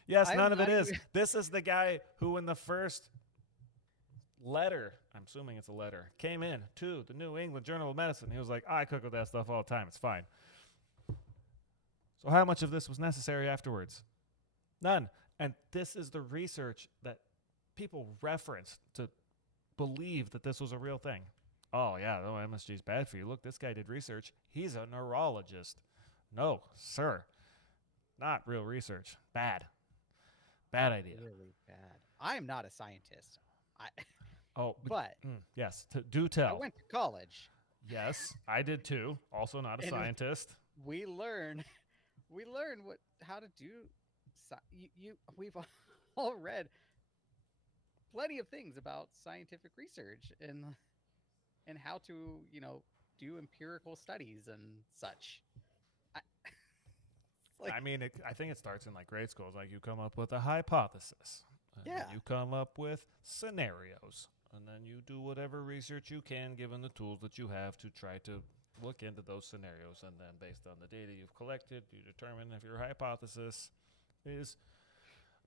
Yes, I'm none of it not is. even- This is the guy who in the first letter, I'm assuming it's a letter, came in to the New England Journal of Medicine. He was like, I cook with that stuff all the time. It's fine. So how much of this was necessary afterwards? None. And this is the research that people referenced to believe that this was a real thing. Oh, yeah, no, MSG is bad for you. Look, this guy did research. He's a neurologist. No, sir. Not real research. Bad. Bad idea. Really bad. I'm not a scientist. I, Oh, but yes. Do I tell. went to college. Yes, I did too. Also not a And scientist. we learn how to do. We've all read plenty of things about scientific research and how to do empirical studies and such. I, I mean, I think it starts in like grade school. It's like you come up with a hypothesis. And then Yeah. you come up with scenarios. And then you do whatever research you can given the tools that you have to try to look into those scenarios. And then based on the data you've collected, you determine if your hypothesis is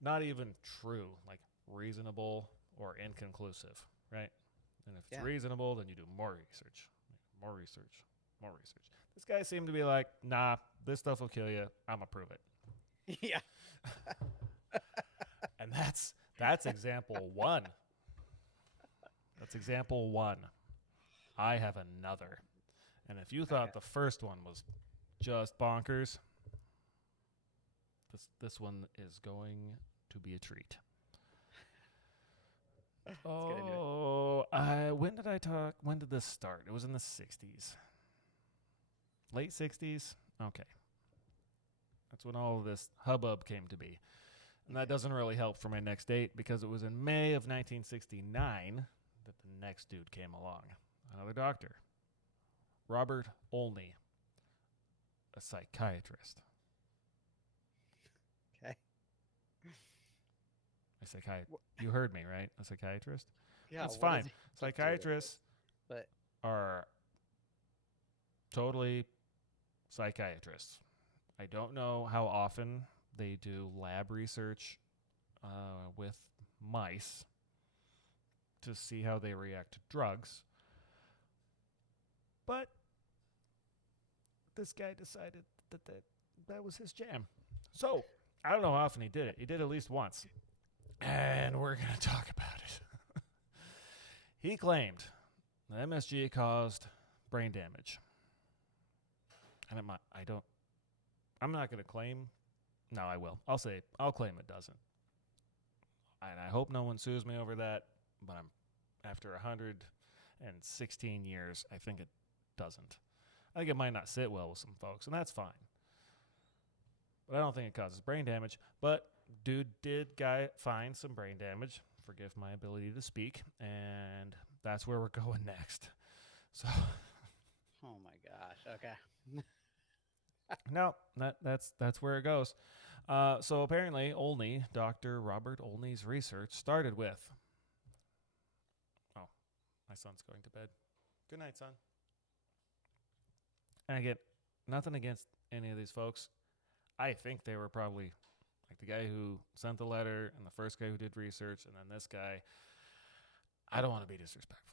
not even true, like reasonable or inconclusive, right? And if it's reasonable, then you do more research, more research, more research. This guy seemed to be like, nah, this stuff will kill you. I'm going to prove it. Yeah. And that's example one. That's example one. I have another. And if you thought the first one was just bonkers, this one is going to be a treat. When did I talk? When did this start? It was in the 60s. Late 60s? Okay. That's when all of this hubbub came to be. And that doesn't really help for my next date because it was in May of 1969 that the next dude came along. Another doctor. Robert Olney, a psychiatrist. Okay. You heard me, right? A psychiatrist? Yeah. That's fine. Psychiatrists but are totally psychiatrists. I don't know how often they do lab research with mice to see how they react to drugs. But this guy decided that was his jam. So, I don't know how often he did it. He did it at least once. And we're going to talk about it. He claimed that MSG caused brain damage. And I'm not going to claim. No, I will. I'll claim it doesn't. And I hope no one sues me over that. But after 116 years, I think it doesn't. I think it might not sit well with some folks, and that's fine. But I don't think it causes brain damage. But dude did find some brain damage. Forgive my ability to speak. And that's where we're going next. So. Oh my gosh. Okay. No, that's where it goes. So apparently, Dr. Robert Olney's research started with. Oh, my son's going to bed. Good night, son. And I get nothing against any of these folks. I think they were probably like the guy who sent the letter and the first guy who did research and then this guy. I don't want to be disrespectful.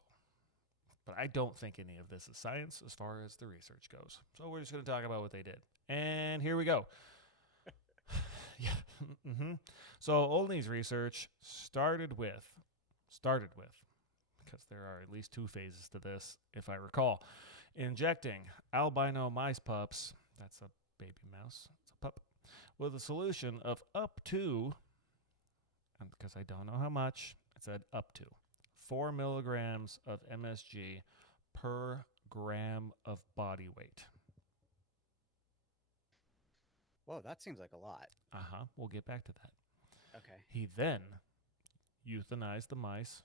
But I don't think any of this is science as far as the research goes. So we're just going to talk about what they did. And here we go. Yeah. So Olney's research started with, because there are at least two phases to this, if I recall, injecting albino mice pups, that's a baby mouse, it's a pup, with a solution of up to, and because I don't know how much, it said up to 4 milligrams of MSG per gram of body weight. Whoa, that seems like a lot. We'll get back to that. Okay. He then euthanized the mice.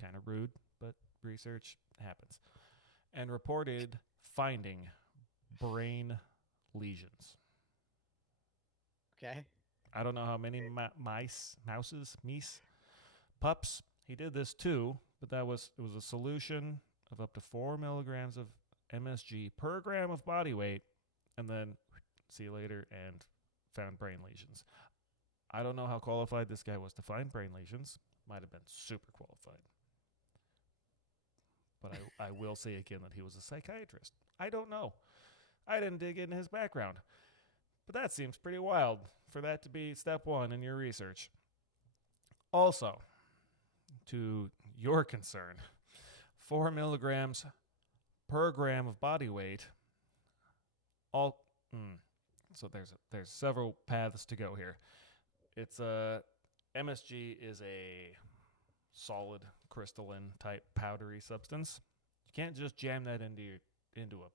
Kind of rude, but research happens. And reported finding brain lesions. Okay. I don't know how many pups. He did this too, but it was a solution of up to 4 milligrams of MSG per gram of body weight, and then see you later, and found brain lesions. I don't know how qualified this guy was to find brain lesions. Might have been super qualified. But I will say again that he was a psychiatrist. I don't know. I didn't dig into his background. But that seems pretty wild for that to be step one in your research. Also, to your concern, 4 milligrams per gram of body weight. So there's several paths to go here. It's MSG is a solid crystalline type powdery substance. You can't just jam that into a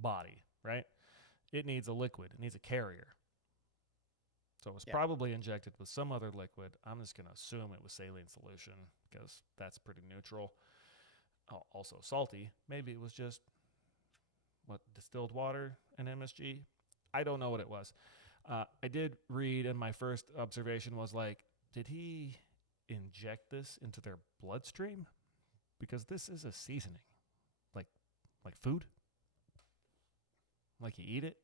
body, right? It needs a liquid. It needs a carrier. So it was probably injected with some other liquid. I'm just going to assume it was saline solution because that's pretty neutral. Also salty. Maybe it was just distilled water and MSG. I don't know what it was. I did read, and my first observation was like, did he inject this into their bloodstream? Because this is a seasoning, like food. Like you eat it.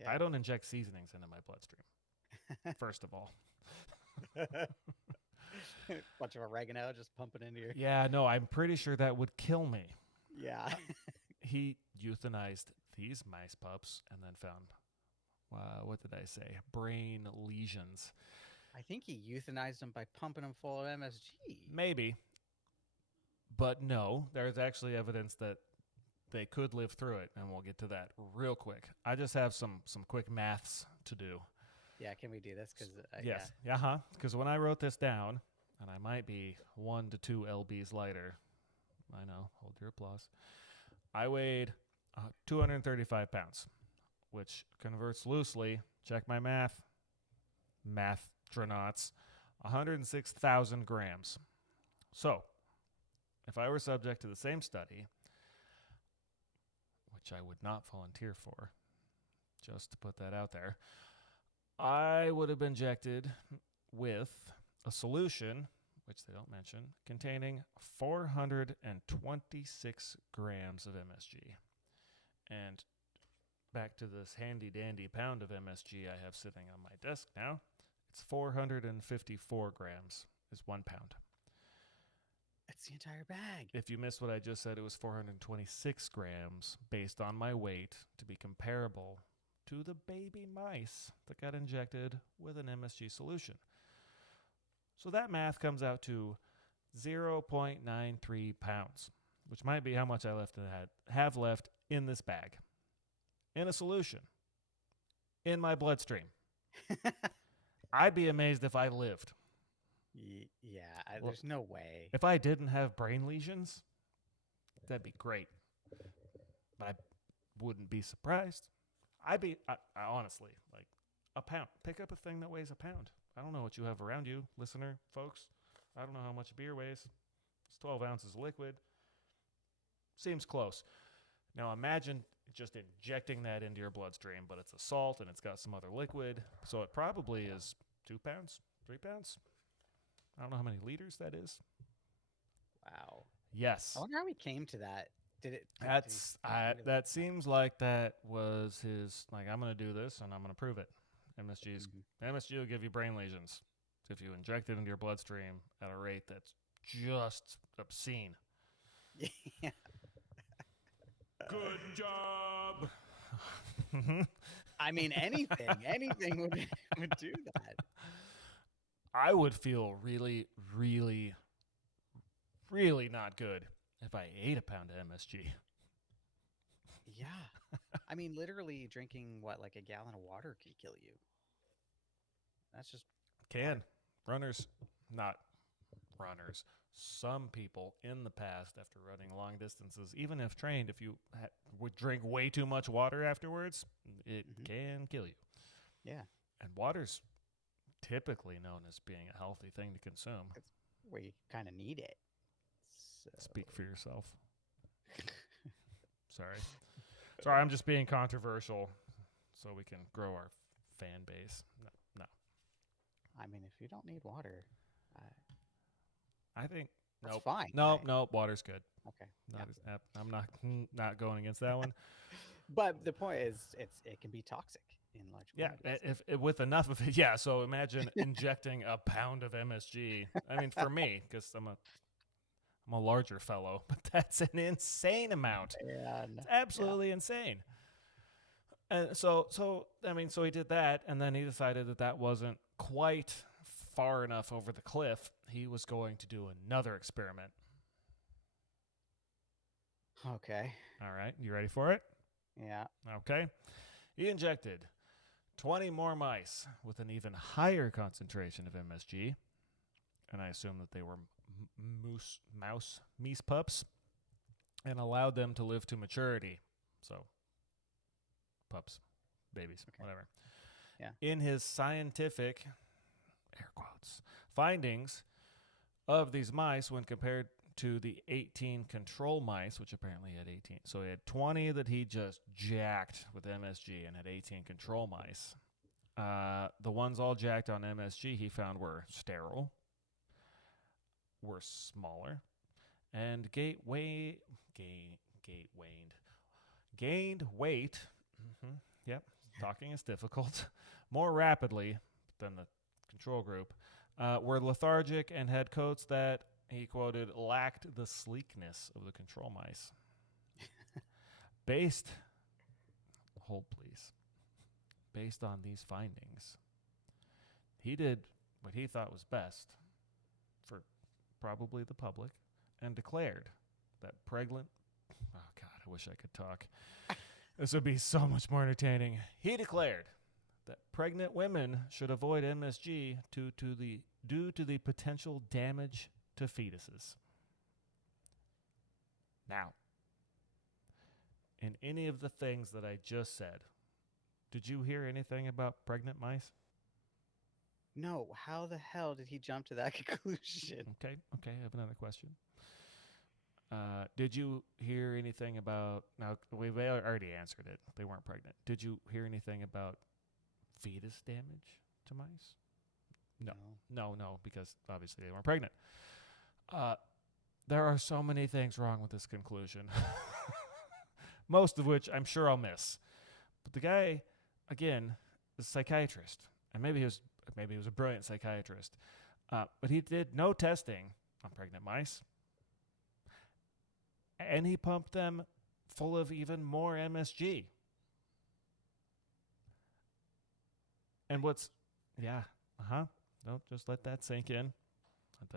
Yeah. I don't inject seasonings into my bloodstream. First of all. Bunch of oregano just pumping into your... Yeah, no, I'm pretty sure that would kill me. Yeah. He euthanized these mice pups and then found, what did I say? Brain lesions. I think he euthanized them by pumping them full of MSG. Maybe. But no, there's actually evidence that they could live through it, and we'll get to that real quick. I just have some quick maths to do. Yeah, can we do this? Yes. Yeah. Because when I wrote this down, and I might be 1 to 2 lbs lighter. I know. Hold your applause. I weighed 235 pounds, which converts loosely. Check my math. Mathtronauts. 106,000 grams. So, if I were subject to the same study, which I would not volunteer for, just to put that out there, I would have been injected with a solution, which they don't mention, containing 426 grams of MSG. And back to this handy-dandy pound of MSG I have sitting on my desk now, it's 454 grams is 1 pound. That's the entire bag. If you missed what I just said, it was 426 grams based on my weight to be comparable to the baby mice that got injected with an MSG solution. So that math comes out to 0.93 pounds, which might be how much I have left in this bag, in a solution, in my bloodstream. I'd be amazed if I lived. There's no way. If I didn't have brain lesions, that'd be great. But I wouldn't be surprised. I honestly, like a pound. Pick up a thing that weighs a pound. I don't know what you have around you, listener, folks. I don't know how much a beer weighs. It's 12 ounces of liquid. Seems close. Now imagine just injecting that into your bloodstream, but it's a salt and it's got some other liquid. So it probably is 2 pounds, 3 pounds. I don't know how many liters that is. Wow. Yes. I wonder how he came to that. That seems like that was his, like, I'm going to do this and I'm going to prove it. MSG will give you brain lesions if you inject it into your bloodstream at a rate that's just obscene. Yeah. Good job. I mean, anything would do that. I would feel really, really, really not good if I ate a pound of MSG. Yeah. I mean, literally drinking, like a gallon of water could kill you. That's just... Not runners. Some people in the past, after running long distances, even if trained, if you would drink way too much water afterwards, it can kill you. Yeah. And water's typically known as being a healthy thing to consume. It's where you kind of need it. So. Speak for yourself. Sorry, I'm just being controversial so we can grow our fan base. No. I mean, if you don't need water, I think that's nope. fine. Nope, water's good. Okay. I'm not going against that one. But the point is, it can be toxic in large quantities. Yeah, if with enough of it. Yeah, so imagine injecting a pound of MSG. I mean, for me, because I'm a larger fellow, but that's an insane amount. Man. It's absolutely insane. And so he did that, and then he decided that wasn't quite far enough over the cliff. He was going to do another experiment. Okay. All right, you ready for it? Yeah. Okay. He injected 20 more mice with an even higher concentration of MSG, and I assume that they were meese pups, and allowed them to live to maturity. So, pups, babies, whatever. Yeah. In his scientific, air quotes, findings of these mice when compared to the 18 control mice, which apparently had 18. So he had 20 that he just jacked with MSG and had 18 control mice. The ones all jacked on MSG he found were sterile, were smaller, and gained weight. Yep, talking is difficult. More rapidly than the control group. Were lethargic and had coats that, he quoted, lacked the sleekness of the control mice. Based on these findings, he did what he thought was best for probably the public and declared that pregnant... Oh, God, I wish I could talk. This would be so much more entertaining. He declared that pregnant women should avoid MSG due to the potential damage to fetuses. Now, in any of the things that I just said, did you hear anything about pregnant mice? No, how the hell did he jump to that conclusion? Okay, I have another question. Did you hear anything about... Now, we've already answered it. They weren't pregnant. Did you hear anything about fetus damage to mice? No, because obviously they weren't pregnant. There are so many things wrong with this conclusion. Most of which I'm sure I'll miss. But the guy, again, is a psychiatrist. And maybe he was a brilliant psychiatrist. But he did no testing on pregnant mice. And he pumped them full of even more MSG. And Nope, just let that sink in. But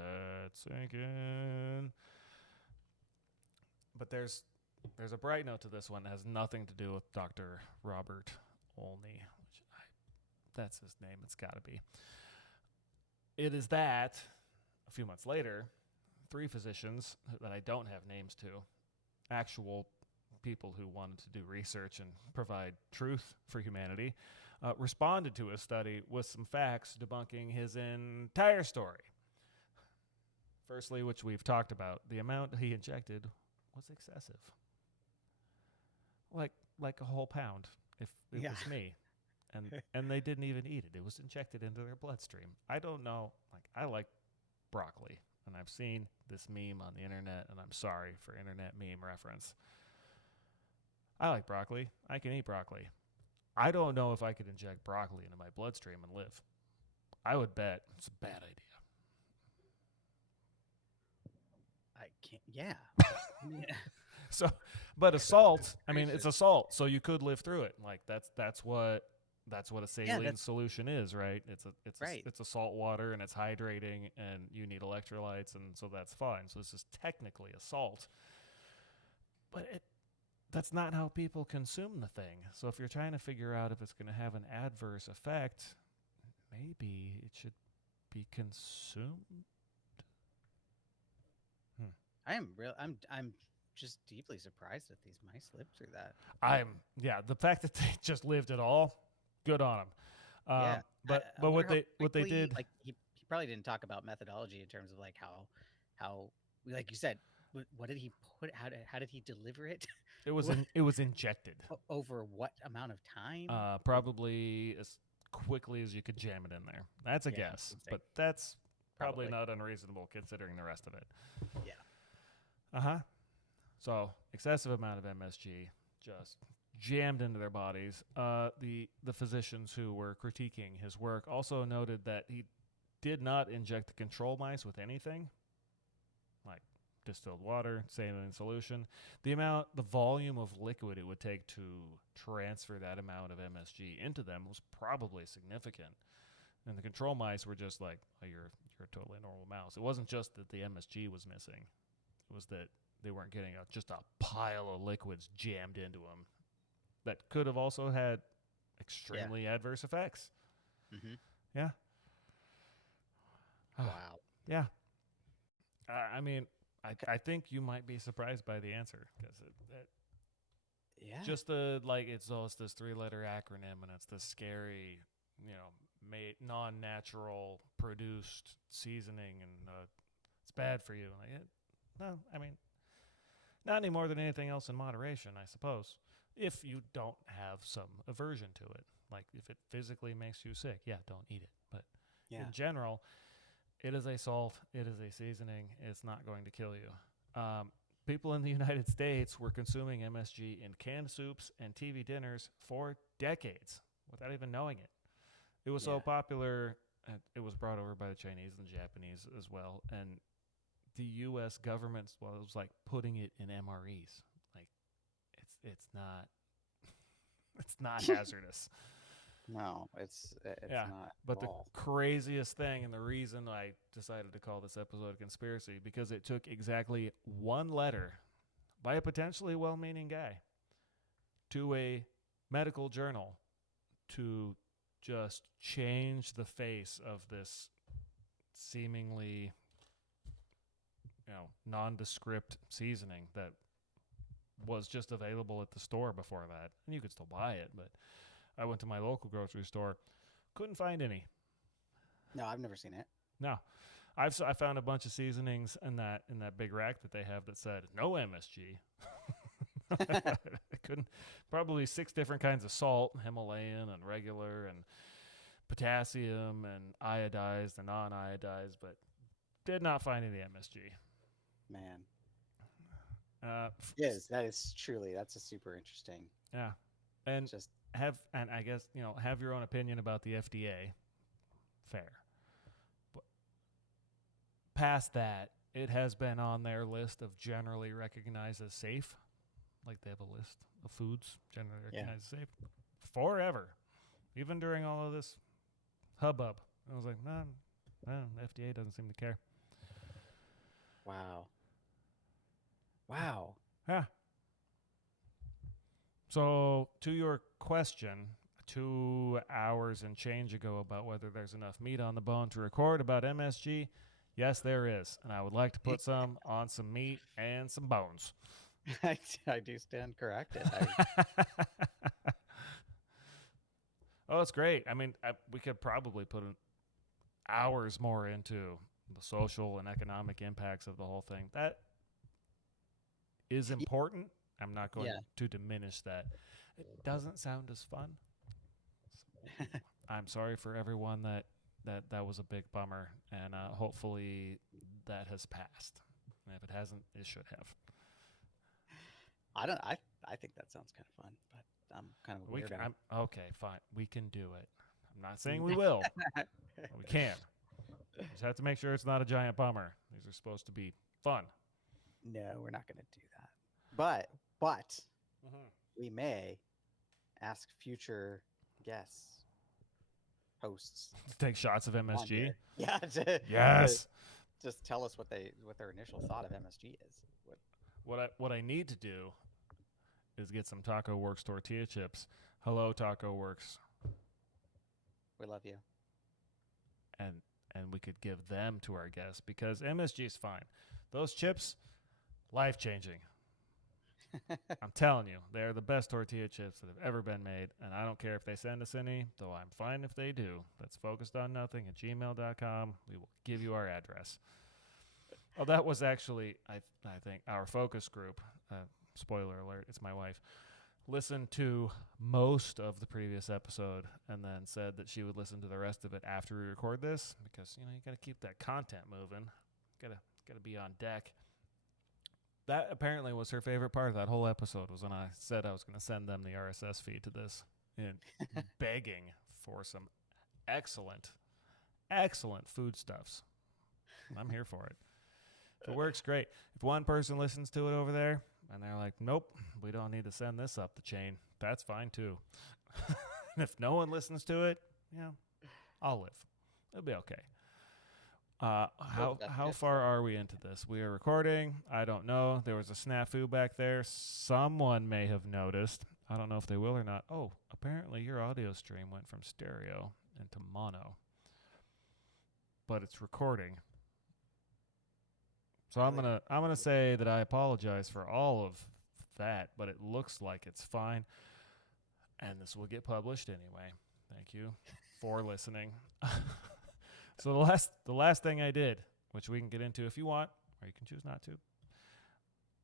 there's a bright note to this one that has nothing to do with Dr. Robert Olney. That's his name, it's got to be. It is that, a few months later, 3 physicians that I don't have names to, actual people who wanted to do research and provide truth for humanity, responded to his study with some facts debunking his entire story. Firstly, which we've talked about, the amount he injected was excessive. Like a whole pound, if it was me. And they didn't even eat it. It was injected into their bloodstream. I don't know. I like broccoli. And I've seen this meme on the internet, and I'm sorry for internet meme reference. I like broccoli. I can eat broccoli. I don't know if I could inject broccoli into my bloodstream and live. I would bet it's a bad idea. I can't. Yeah. So, but assault. I mean, it's assault, so you could live through it. That's what a saline solution is, right? It's a salt water, and it's hydrating, and you need electrolytes, and so that's fine. So this is technically a salt, but that's not how people consume the thing. So if you're trying to figure out if it's going to have an adverse effect, maybe it should be consumed. I'm just deeply surprised that these mice lived through that. The fact that they just lived at all, good on them. But what they did, like he probably didn't talk about methodology in terms of like how like you said, what did he put? How did he deliver it? It was injected over what amount of time? Probably as quickly as you could jam it in there. That's a guess, but that's probably not unreasonable considering the rest of it. Yeah. So excessive amount of MSG just jammed into their bodies. The physicians who were critiquing his work also noted that he did not inject the control mice with anything, like distilled water, saline solution. The volume of liquid it would take to transfer that amount of MSG into them was probably significant. And the control mice were just like, oh, you're a totally normal mouse. It wasn't just that the MSG was missing. It was that they weren't getting just a pile of liquids jammed into them that could have also had extremely adverse effects. Mm-hmm. Yeah. Wow. Yeah. I mean, I think you might be surprised by the answer because Yeah. just it's this 3-letter acronym and it's this scary, made non-natural produced seasoning and it's bad for you. No, I mean, not any more than anything else in moderation, I suppose. If you don't have some aversion to it, like if it physically makes you sick, yeah, don't eat it. But in general, it is a salt. It is a seasoning. It's not going to kill you. People in the United States were consuming MSG in canned soups and TV dinners for decades without even knowing it. It was so popular, it was brought over by the Chinese and Japanese as well. And the U.S. government, it was like putting it in MREs. Like, it's not, it's not hazardous. No, it's not. But the craziest thing, and the reason I decided to call this episode Conspiracy, because it took exactly one letter by a potentially well-meaning guy to a medical journal to just change the face of this seemingly, nondescript seasoning that was just available at the store before that. And you could still buy it, but I went to my local grocery store, couldn't find any. No, I've never seen it. No, I found a bunch of seasonings in that big rack that they have that said no MSG. I couldn't. Probably 6 different kinds of salt, Himalayan and regular and potassium and iodized and non-iodized, but did not find any MSG. Man. Yes, that's a super interesting. Yeah, and Just I guess have your own opinion about the FDA. Fair, but past that, it has been on their list of generally recognized as safe. Like they have a list of foods generally recognized as safe forever, even during all of this hubbub. I was like, no, the FDA doesn't seem to care. Wow. Yeah. So, to your question, 2 hours and change ago about whether there's enough meat on the bone to record about MSG, yes, there is. And I would like to put some on some meat and some bones. I do stand corrected. Oh, it's great. I mean, we could probably put hours more into the social and economic impacts of the whole thing. That is important. I'm not going to diminish that. It doesn't sound as fun. I'm sorry for everyone that was a big bummer, and hopefully that has passed. And if it hasn't, it should have. I think that sounds kind of fun, but I'm kind of weird. Okay, fine. We can do it. I'm not saying we will, but we can. Just have to make sure it's not a giant bummer. These are supposed to be fun. No, we're not going to do that. But we may ask future guests, hosts, take shots of MSG. Yeah. Yes. Just tell us what their initial thought of MSG is. What I need to do is get some Taco Works tortilla chips. Hello, Taco Works. We love you. And we could give them to our guests because MSG is fine. Those chips, life-changing. I'm telling you, they're the best tortilla chips that have ever been made, and I don't care if they send us any, though I'm fine if they do. That's focusedonnothing@gmail.com. We will give you our address. Oh, that was actually, I think, our focus group. Spoiler alert, it's my wife. Listened to most of the previous episode and then said that she would listen to the rest of it after we record this because, you got to keep that content moving. Got to be on deck. That apparently was her favorite part of that whole episode was when I said I was going to send them the RSS feed to this and begging for some excellent foodstuffs. I'm here for it. If it works, great. If one person listens to it over there and they're like, nope, we don't need to send this up the chain, that's fine too. If no one listens to it, I'll live. It'll be okay. How far are we into this? We are recording. I don't know. There was a snafu back there. Someone may have noticed. I don't know if they will or not. Oh, apparently your audio stream went from stereo into mono, but it's recording. So I'm gonna say that I apologize for all of that, but it looks like it's fine, and this will get published anyway. Thank you for listening. So the last thing I did, which we can get into if you want, or you can choose not to,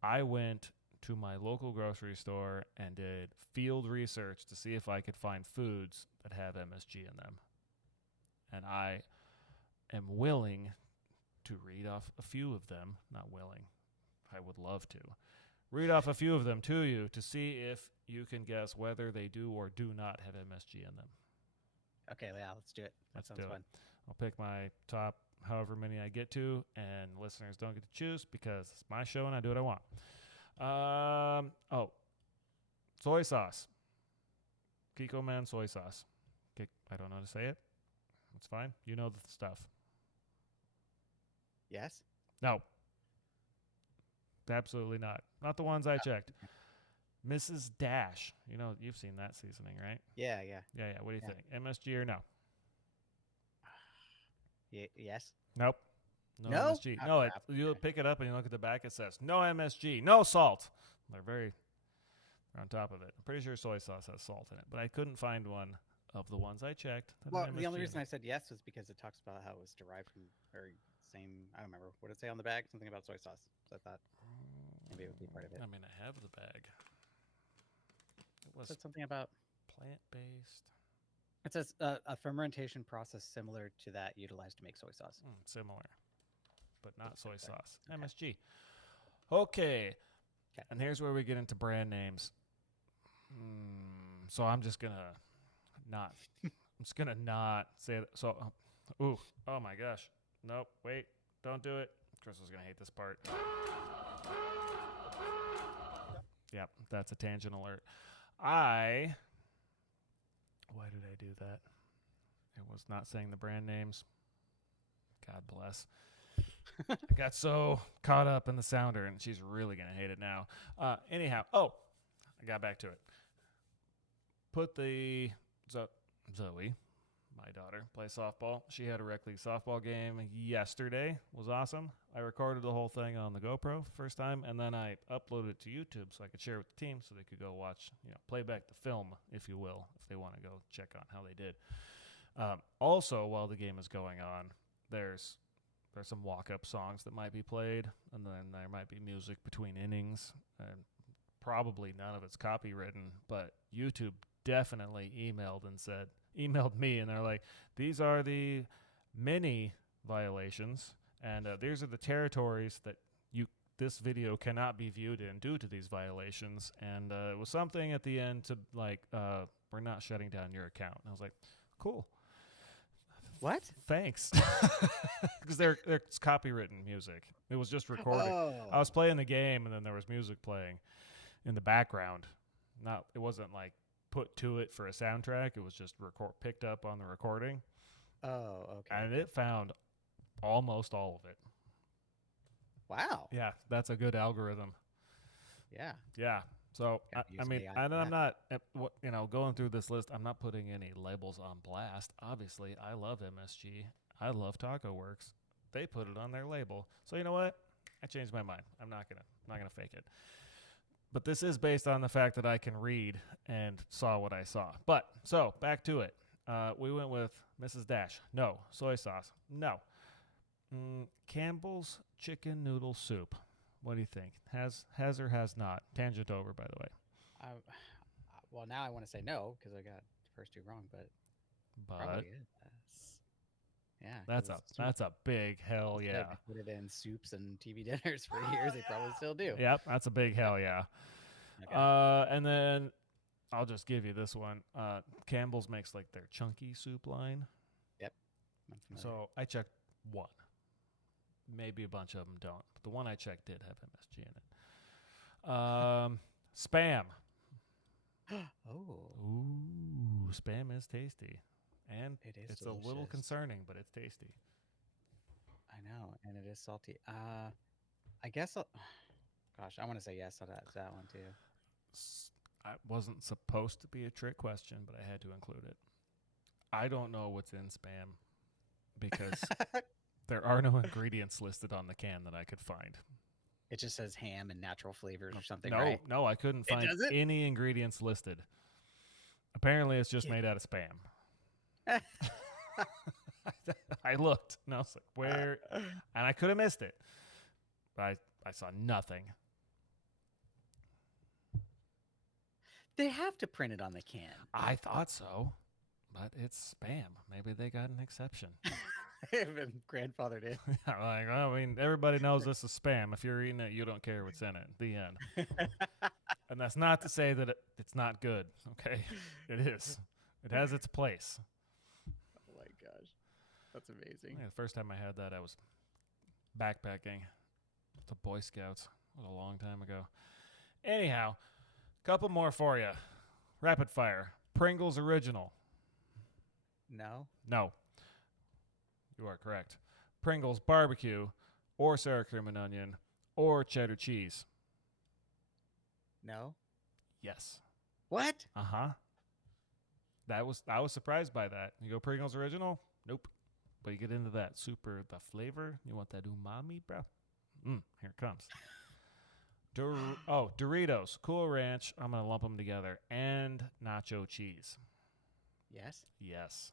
I went to my local grocery store and did field research to see if I could find foods that have MSG in them. And I am willing to read off a few of them. Not willing. I would love to. Read off a few of them to you to see if you can guess whether they do or do not have MSG in them. Okay, yeah, let's do it. That sounds fun. I'll pick my top however many I get to, and listeners don't get to choose because it's my show and I do what I want. Soy sauce. Kiko Man soy sauce. I don't know how to say it. It's fine. You know the stuff. Yes? No. Absolutely not. Not the ones I checked. Mrs. Dash. You know, you've seen that seasoning, right? Yeah. Yeah. What do you think? MSG or no? Yes. Nope. No MSG. Oh, No, you pick it up and you look at the back. It says no MSG, no salt. They're on top of it. I'm pretty sure soy sauce has salt in it, but I couldn't find one of the ones I checked. Well, the only reason I said yes was because it talks about how it was derived from I don't remember. What did it say on the bag? Something about soy sauce. So I thought maybe it would be part of it. I mean, I have the bag. It was Said something about plant-based. it says a fermentation process similar to that utilized to make soy sauce. Similar, but not soy sauce. Okay. MSG. Okay. And here's where we get into brand names. So I'm just gonna not. I'm just gonna not say that. So, oh my gosh. Nope. Wait. Don't do it. Crystal's gonna hate this part. Yep, that's a tangent alert. Why did I do that? It was not saying the brand names. God bless. I got so caught up in the sounder, and she's really going to hate it now. Anyhow, I got back to it. Put the Zoe, my daughter, play softball. She had a rec league softball game yesterday. It was awesome. I recorded the whole thing on the GoPro first time, and then I uploaded it to YouTube so I could share it with the team so they could go watch, play back the film, if you will, if they want to go check on how they did. Also, while the game is going on, there's some walk-up songs that might be played, and then there might be music between innings, and probably none of it's copywritten, but YouTube definitely emailed me, and they're like, these are the many violations, and these are the territories that this video cannot be viewed in due to these violations, and it was something at the end to like, we're not shutting down your account. And I was like, cool. What? Thanks. Because it's copywritten music. It was just recorded. Oh. I was playing the game, and then there was music playing in the background. It wasn't like put to it for a soundtrack. It was just picked up on the recording. Oh, okay. And it found almost all of it. Wow. Yeah, that's a good algorithm. Yeah. Yeah. So, Gotta I use mean, AI and for I'm that. not, going through this list, I'm not putting any labels on blast. Obviously, I love MSG. I love Taco Works. They put it on their label. So, you know what? I changed my mind. I'm not gonna fake it. But this is based on the fact that I can read and saw what I saw. But, so, back to it. We went with Mrs. Dash. No. Soy sauce. No. Campbell's chicken noodle soup. What do you think? Has or has not? Tangent over, by the way. Well, now I want to say no because I got the first two wrong, but But probably is. Yeah. 'cause that's a big hell they yeah. put it in soups and TV dinners for years. They probably still do. Yep, that's a big hell yeah. Okay. And then I'll just give you this one. Campbell's makes like their chunky soup line. I'm familiar. So I checked one. Maybe a bunch of them don't. But the one I checked did have MSG in it. Spam. Oh. Ooh, Spam is tasty. And It is it's a little delicious. concerning, but it's tasty. I know, and it is salty. I guess. Gosh, I want to say yes to that one too. It wasn't supposed to be a trick question, but I had to include it. I don't know what's in Spam because there are no ingredients listed on the can that I could find. It just says ham and natural flavors or something, No, right? no, I couldn't It find doesn't? any ingredients listed. Apparently, it's just Yeah. made out of Spam. I looked, and I was like, where? And I could have missed it. But I saw nothing. They have to print it on the can. I thought so, but it's Spam. Maybe they got an exception. They've been grandfathered in. Like, well, I mean, everybody knows this is Spam. If you're eating it, you don't care what's in it. The end. And that's not to say that it's not good, okay? It is. It has its place. Oh my gosh. That's amazing. Yeah, the first time I had that, I was backpacking with the Boy Scouts. It was a long time ago. Anyhow, couple more for you. Rapid fire. Pringles original. No? No. You are correct. Pringles barbecue or sour cream and onion or cheddar cheese. No? Yes. What? Uh-huh. I was surprised by that. You go Pringles original? Nope. But you get into that the flavor. You want that umami, bro? Here it comes. Doritos, Cool Ranch. I'm going to lump them together. And nacho cheese. Yes? Yes.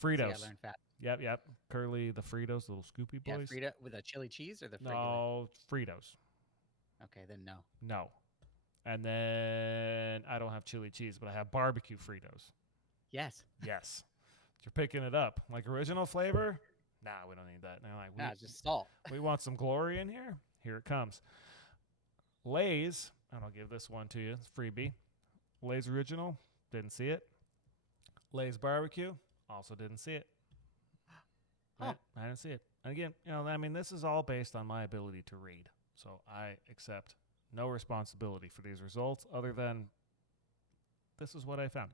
See, Fritos. I learned fast. Yep. Curly, the Fritos, little Scoopy Yeah, boys. Frito with a chili cheese or the regular? No, Fritos. Okay, then no. No. And then I don't have chili cheese, but I have barbecue Fritos. Yes. Yes. You're picking it up. Like original flavor? Nah, we don't need that. Now, like, Nah, it's just salt. we want some glory in here? Here it comes. Lay's, and I'll give this one to you. It's freebie. Lay's original, didn't see it. Lay's barbecue, also didn't see it. Huh. I didn't see it. And again, I mean, this is all based on my ability to read. So I accept no responsibility for these results other than this is what I found.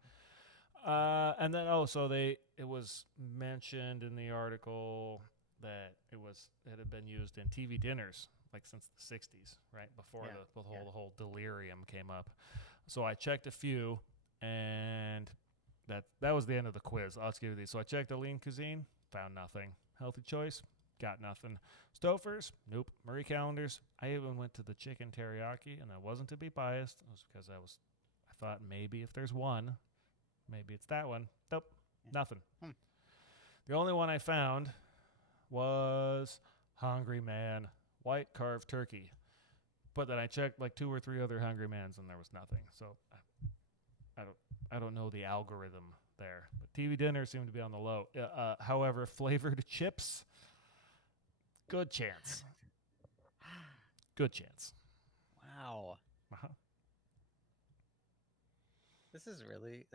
And then, it was mentioned in the article that it had been used in TV dinners like since the 60s, right? Before the whole delirium came up. So I checked a few, and that was the end of the quiz. I'll just give you these. So I checked the lean cuisine, found nothing. Healthy choice, got nothing. Stouffer's, nope. Marie Callender's, I even went to the chicken teriyaki, and that wasn't to be biased. It was because I thought maybe if there's one, maybe it's that one. Nope, nothing. The only one I found was Hungry Man white carved turkey. But then I checked like 2 or 3 other Hungry Mans, and there was nothing. So I don't know the algorithm there. But TV dinners seem to be on the low. However, flavored chips, good chance. Good chance. Wow. Uh-huh. This is really,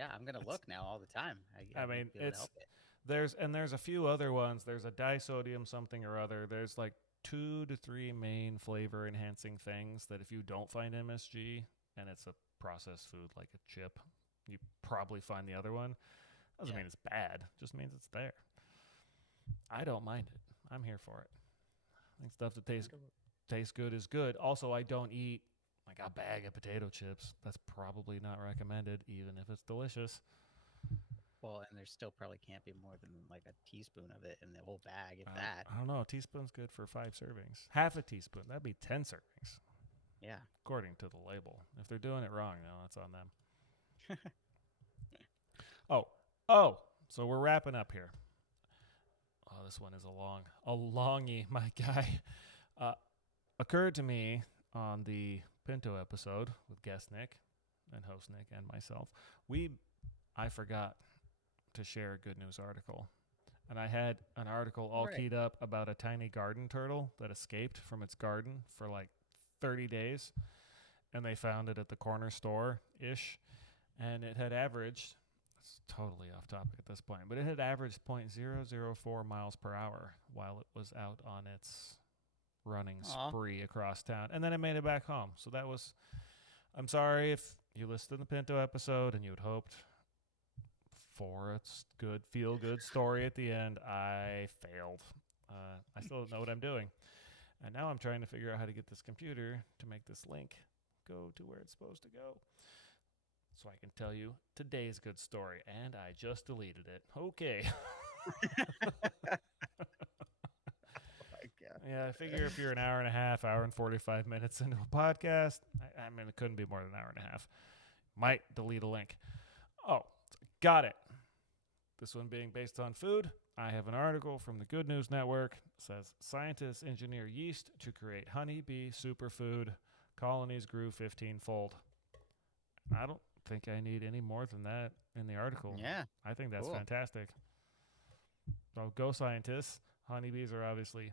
I'm going to look now all the time. I mean, won't be able to help it. there's a few other ones. There's a disodium something or other. There's like 2 to 3 main flavor enhancing things that if you don't find MSG and it's a processed food like a chip, you probably find the other one. Doesn't mean it's bad. Just means it's there. I don't mind it. I'm here for it. I think stuff that tastes good is good. Also, I don't eat like a bag of potato chips. That's probably not recommended, even if it's delicious. Well, and there still probably can't be more than like a teaspoon of it in the whole bag, if that. I don't know. A teaspoon's good for 5 servings. Half a teaspoon. That'd be 10 servings. Yeah. According to the label. If they're doing it wrong, no, that's on them. So we're wrapping up here. Oh, this one is a longie, my guy. Occurred to me on the Pinto episode with guest Nick and host Nick and myself. I forgot to share a good news article. And I had an article all keyed up about a tiny garden turtle that escaped from its garden for like 30 days. And they found it at the corner store-ish. And it had averaged, it's totally off topic at this point, but it had averaged 0.004 miles per hour while it was out on its running spree across town. And then it made it back home. So that was, I'm sorry if you listened to the Pinto episode and you had hoped for a good, feel-good story at the end. I failed. I still don't know what I'm doing. And now I'm trying to figure out how to get this computer to make this link go to where it's supposed to go. So I can tell you today's good story, and I just deleted it. Okay. Yeah, I figure if you're an hour and a half, hour and 45 minutes into a podcast, I mean, it couldn't be more than an hour and a half. Might delete a link. Oh, got it. This one being based on food, I have an article from the Good News Network. It says, scientists engineer yeast to create honeybee superfood. Colonies grew 15-fold. I don't think I need any more than that in the article. Yeah. I think that's Cool. fantastic. So go scientists. Honeybees are obviously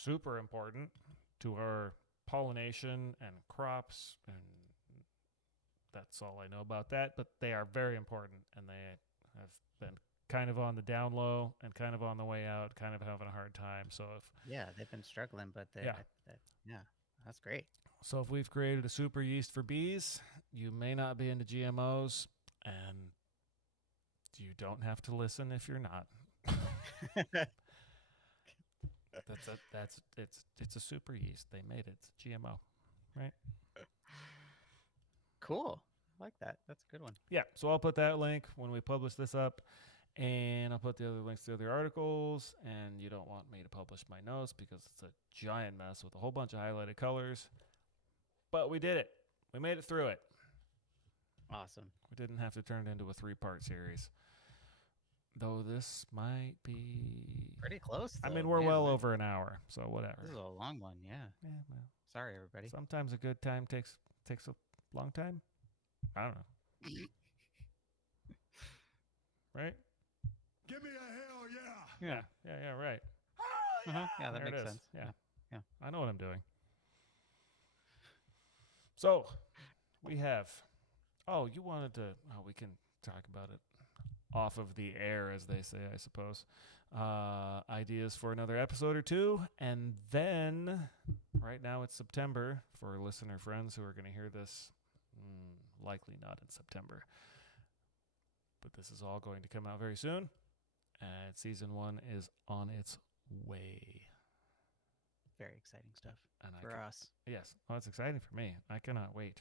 super important to our pollination and crops, and that's all I know about that, but they are very important, and they have been kind of on the down low and kind of on the way out, kind of having a hard time. So They've been struggling, but that's great. So if we've created a super yeast for bees, you may not be into GMOs, and you don't have to listen if you're not. It's a super yeast. They made it. It's a GMO, right? Cool. I like that. That's a good one. Yeah. So I'll put that link when we publish this up, and I'll put the other links to the other articles. And you don't want me to publish my notes because it's a giant mess with a whole bunch of highlighted colors. But we did it. We made it through it. Awesome. We didn't have to turn it into a 3-part series. Though this might be Pretty close. I though, mean, we're man. well over an hour, so whatever. This is a long one. Yeah. Yeah, well, Sorry, everybody. sometimes a good time takes a long time. I don't know. Right? Give me a hell yeah. Yeah, right. Yeah, that There it makes is. sense. Yeah. Yeah. I know what I'm doing. So, we have. Oh, you wanted to. Oh, we can talk about it off of the air, as they say, I suppose. Ideas for another episode or two. And then, right now it's September for listener friends who are going to hear this. Likely not in September. But this is all going to come out very soon. And season 1 is on its way. Very exciting stuff And for us. Yes. Well, it's exciting for me. I cannot wait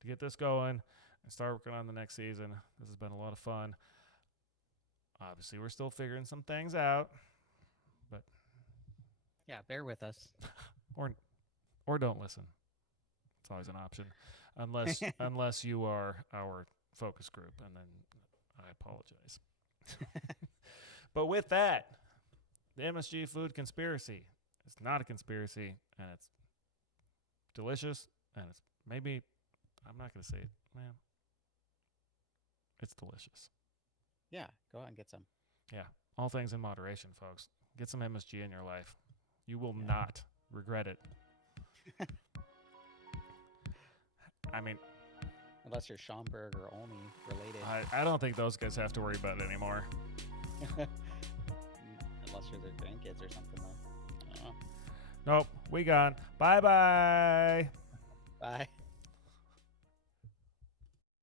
to get this going and start working on the next season. This has been a lot of fun. Obviously, we're still figuring some things out, but Yeah, bear with us. or don't listen. It's always an option, unless you are our focus group, and then I apologize. But with that, the MSG food conspiracy is not a conspiracy, and it's delicious, and it's maybe, I'm not going to say it, well, it's delicious. Yeah, go out and get some. Yeah, all things in moderation, folks. Get some MSG in your life. You will not regret it. I mean, Unless you're Schomburg or Olney related. I don't think those guys have to worry about it anymore. Unless you're their grandkids or something, though. I don't know. Nope, we gone. Bye-bye. Bye.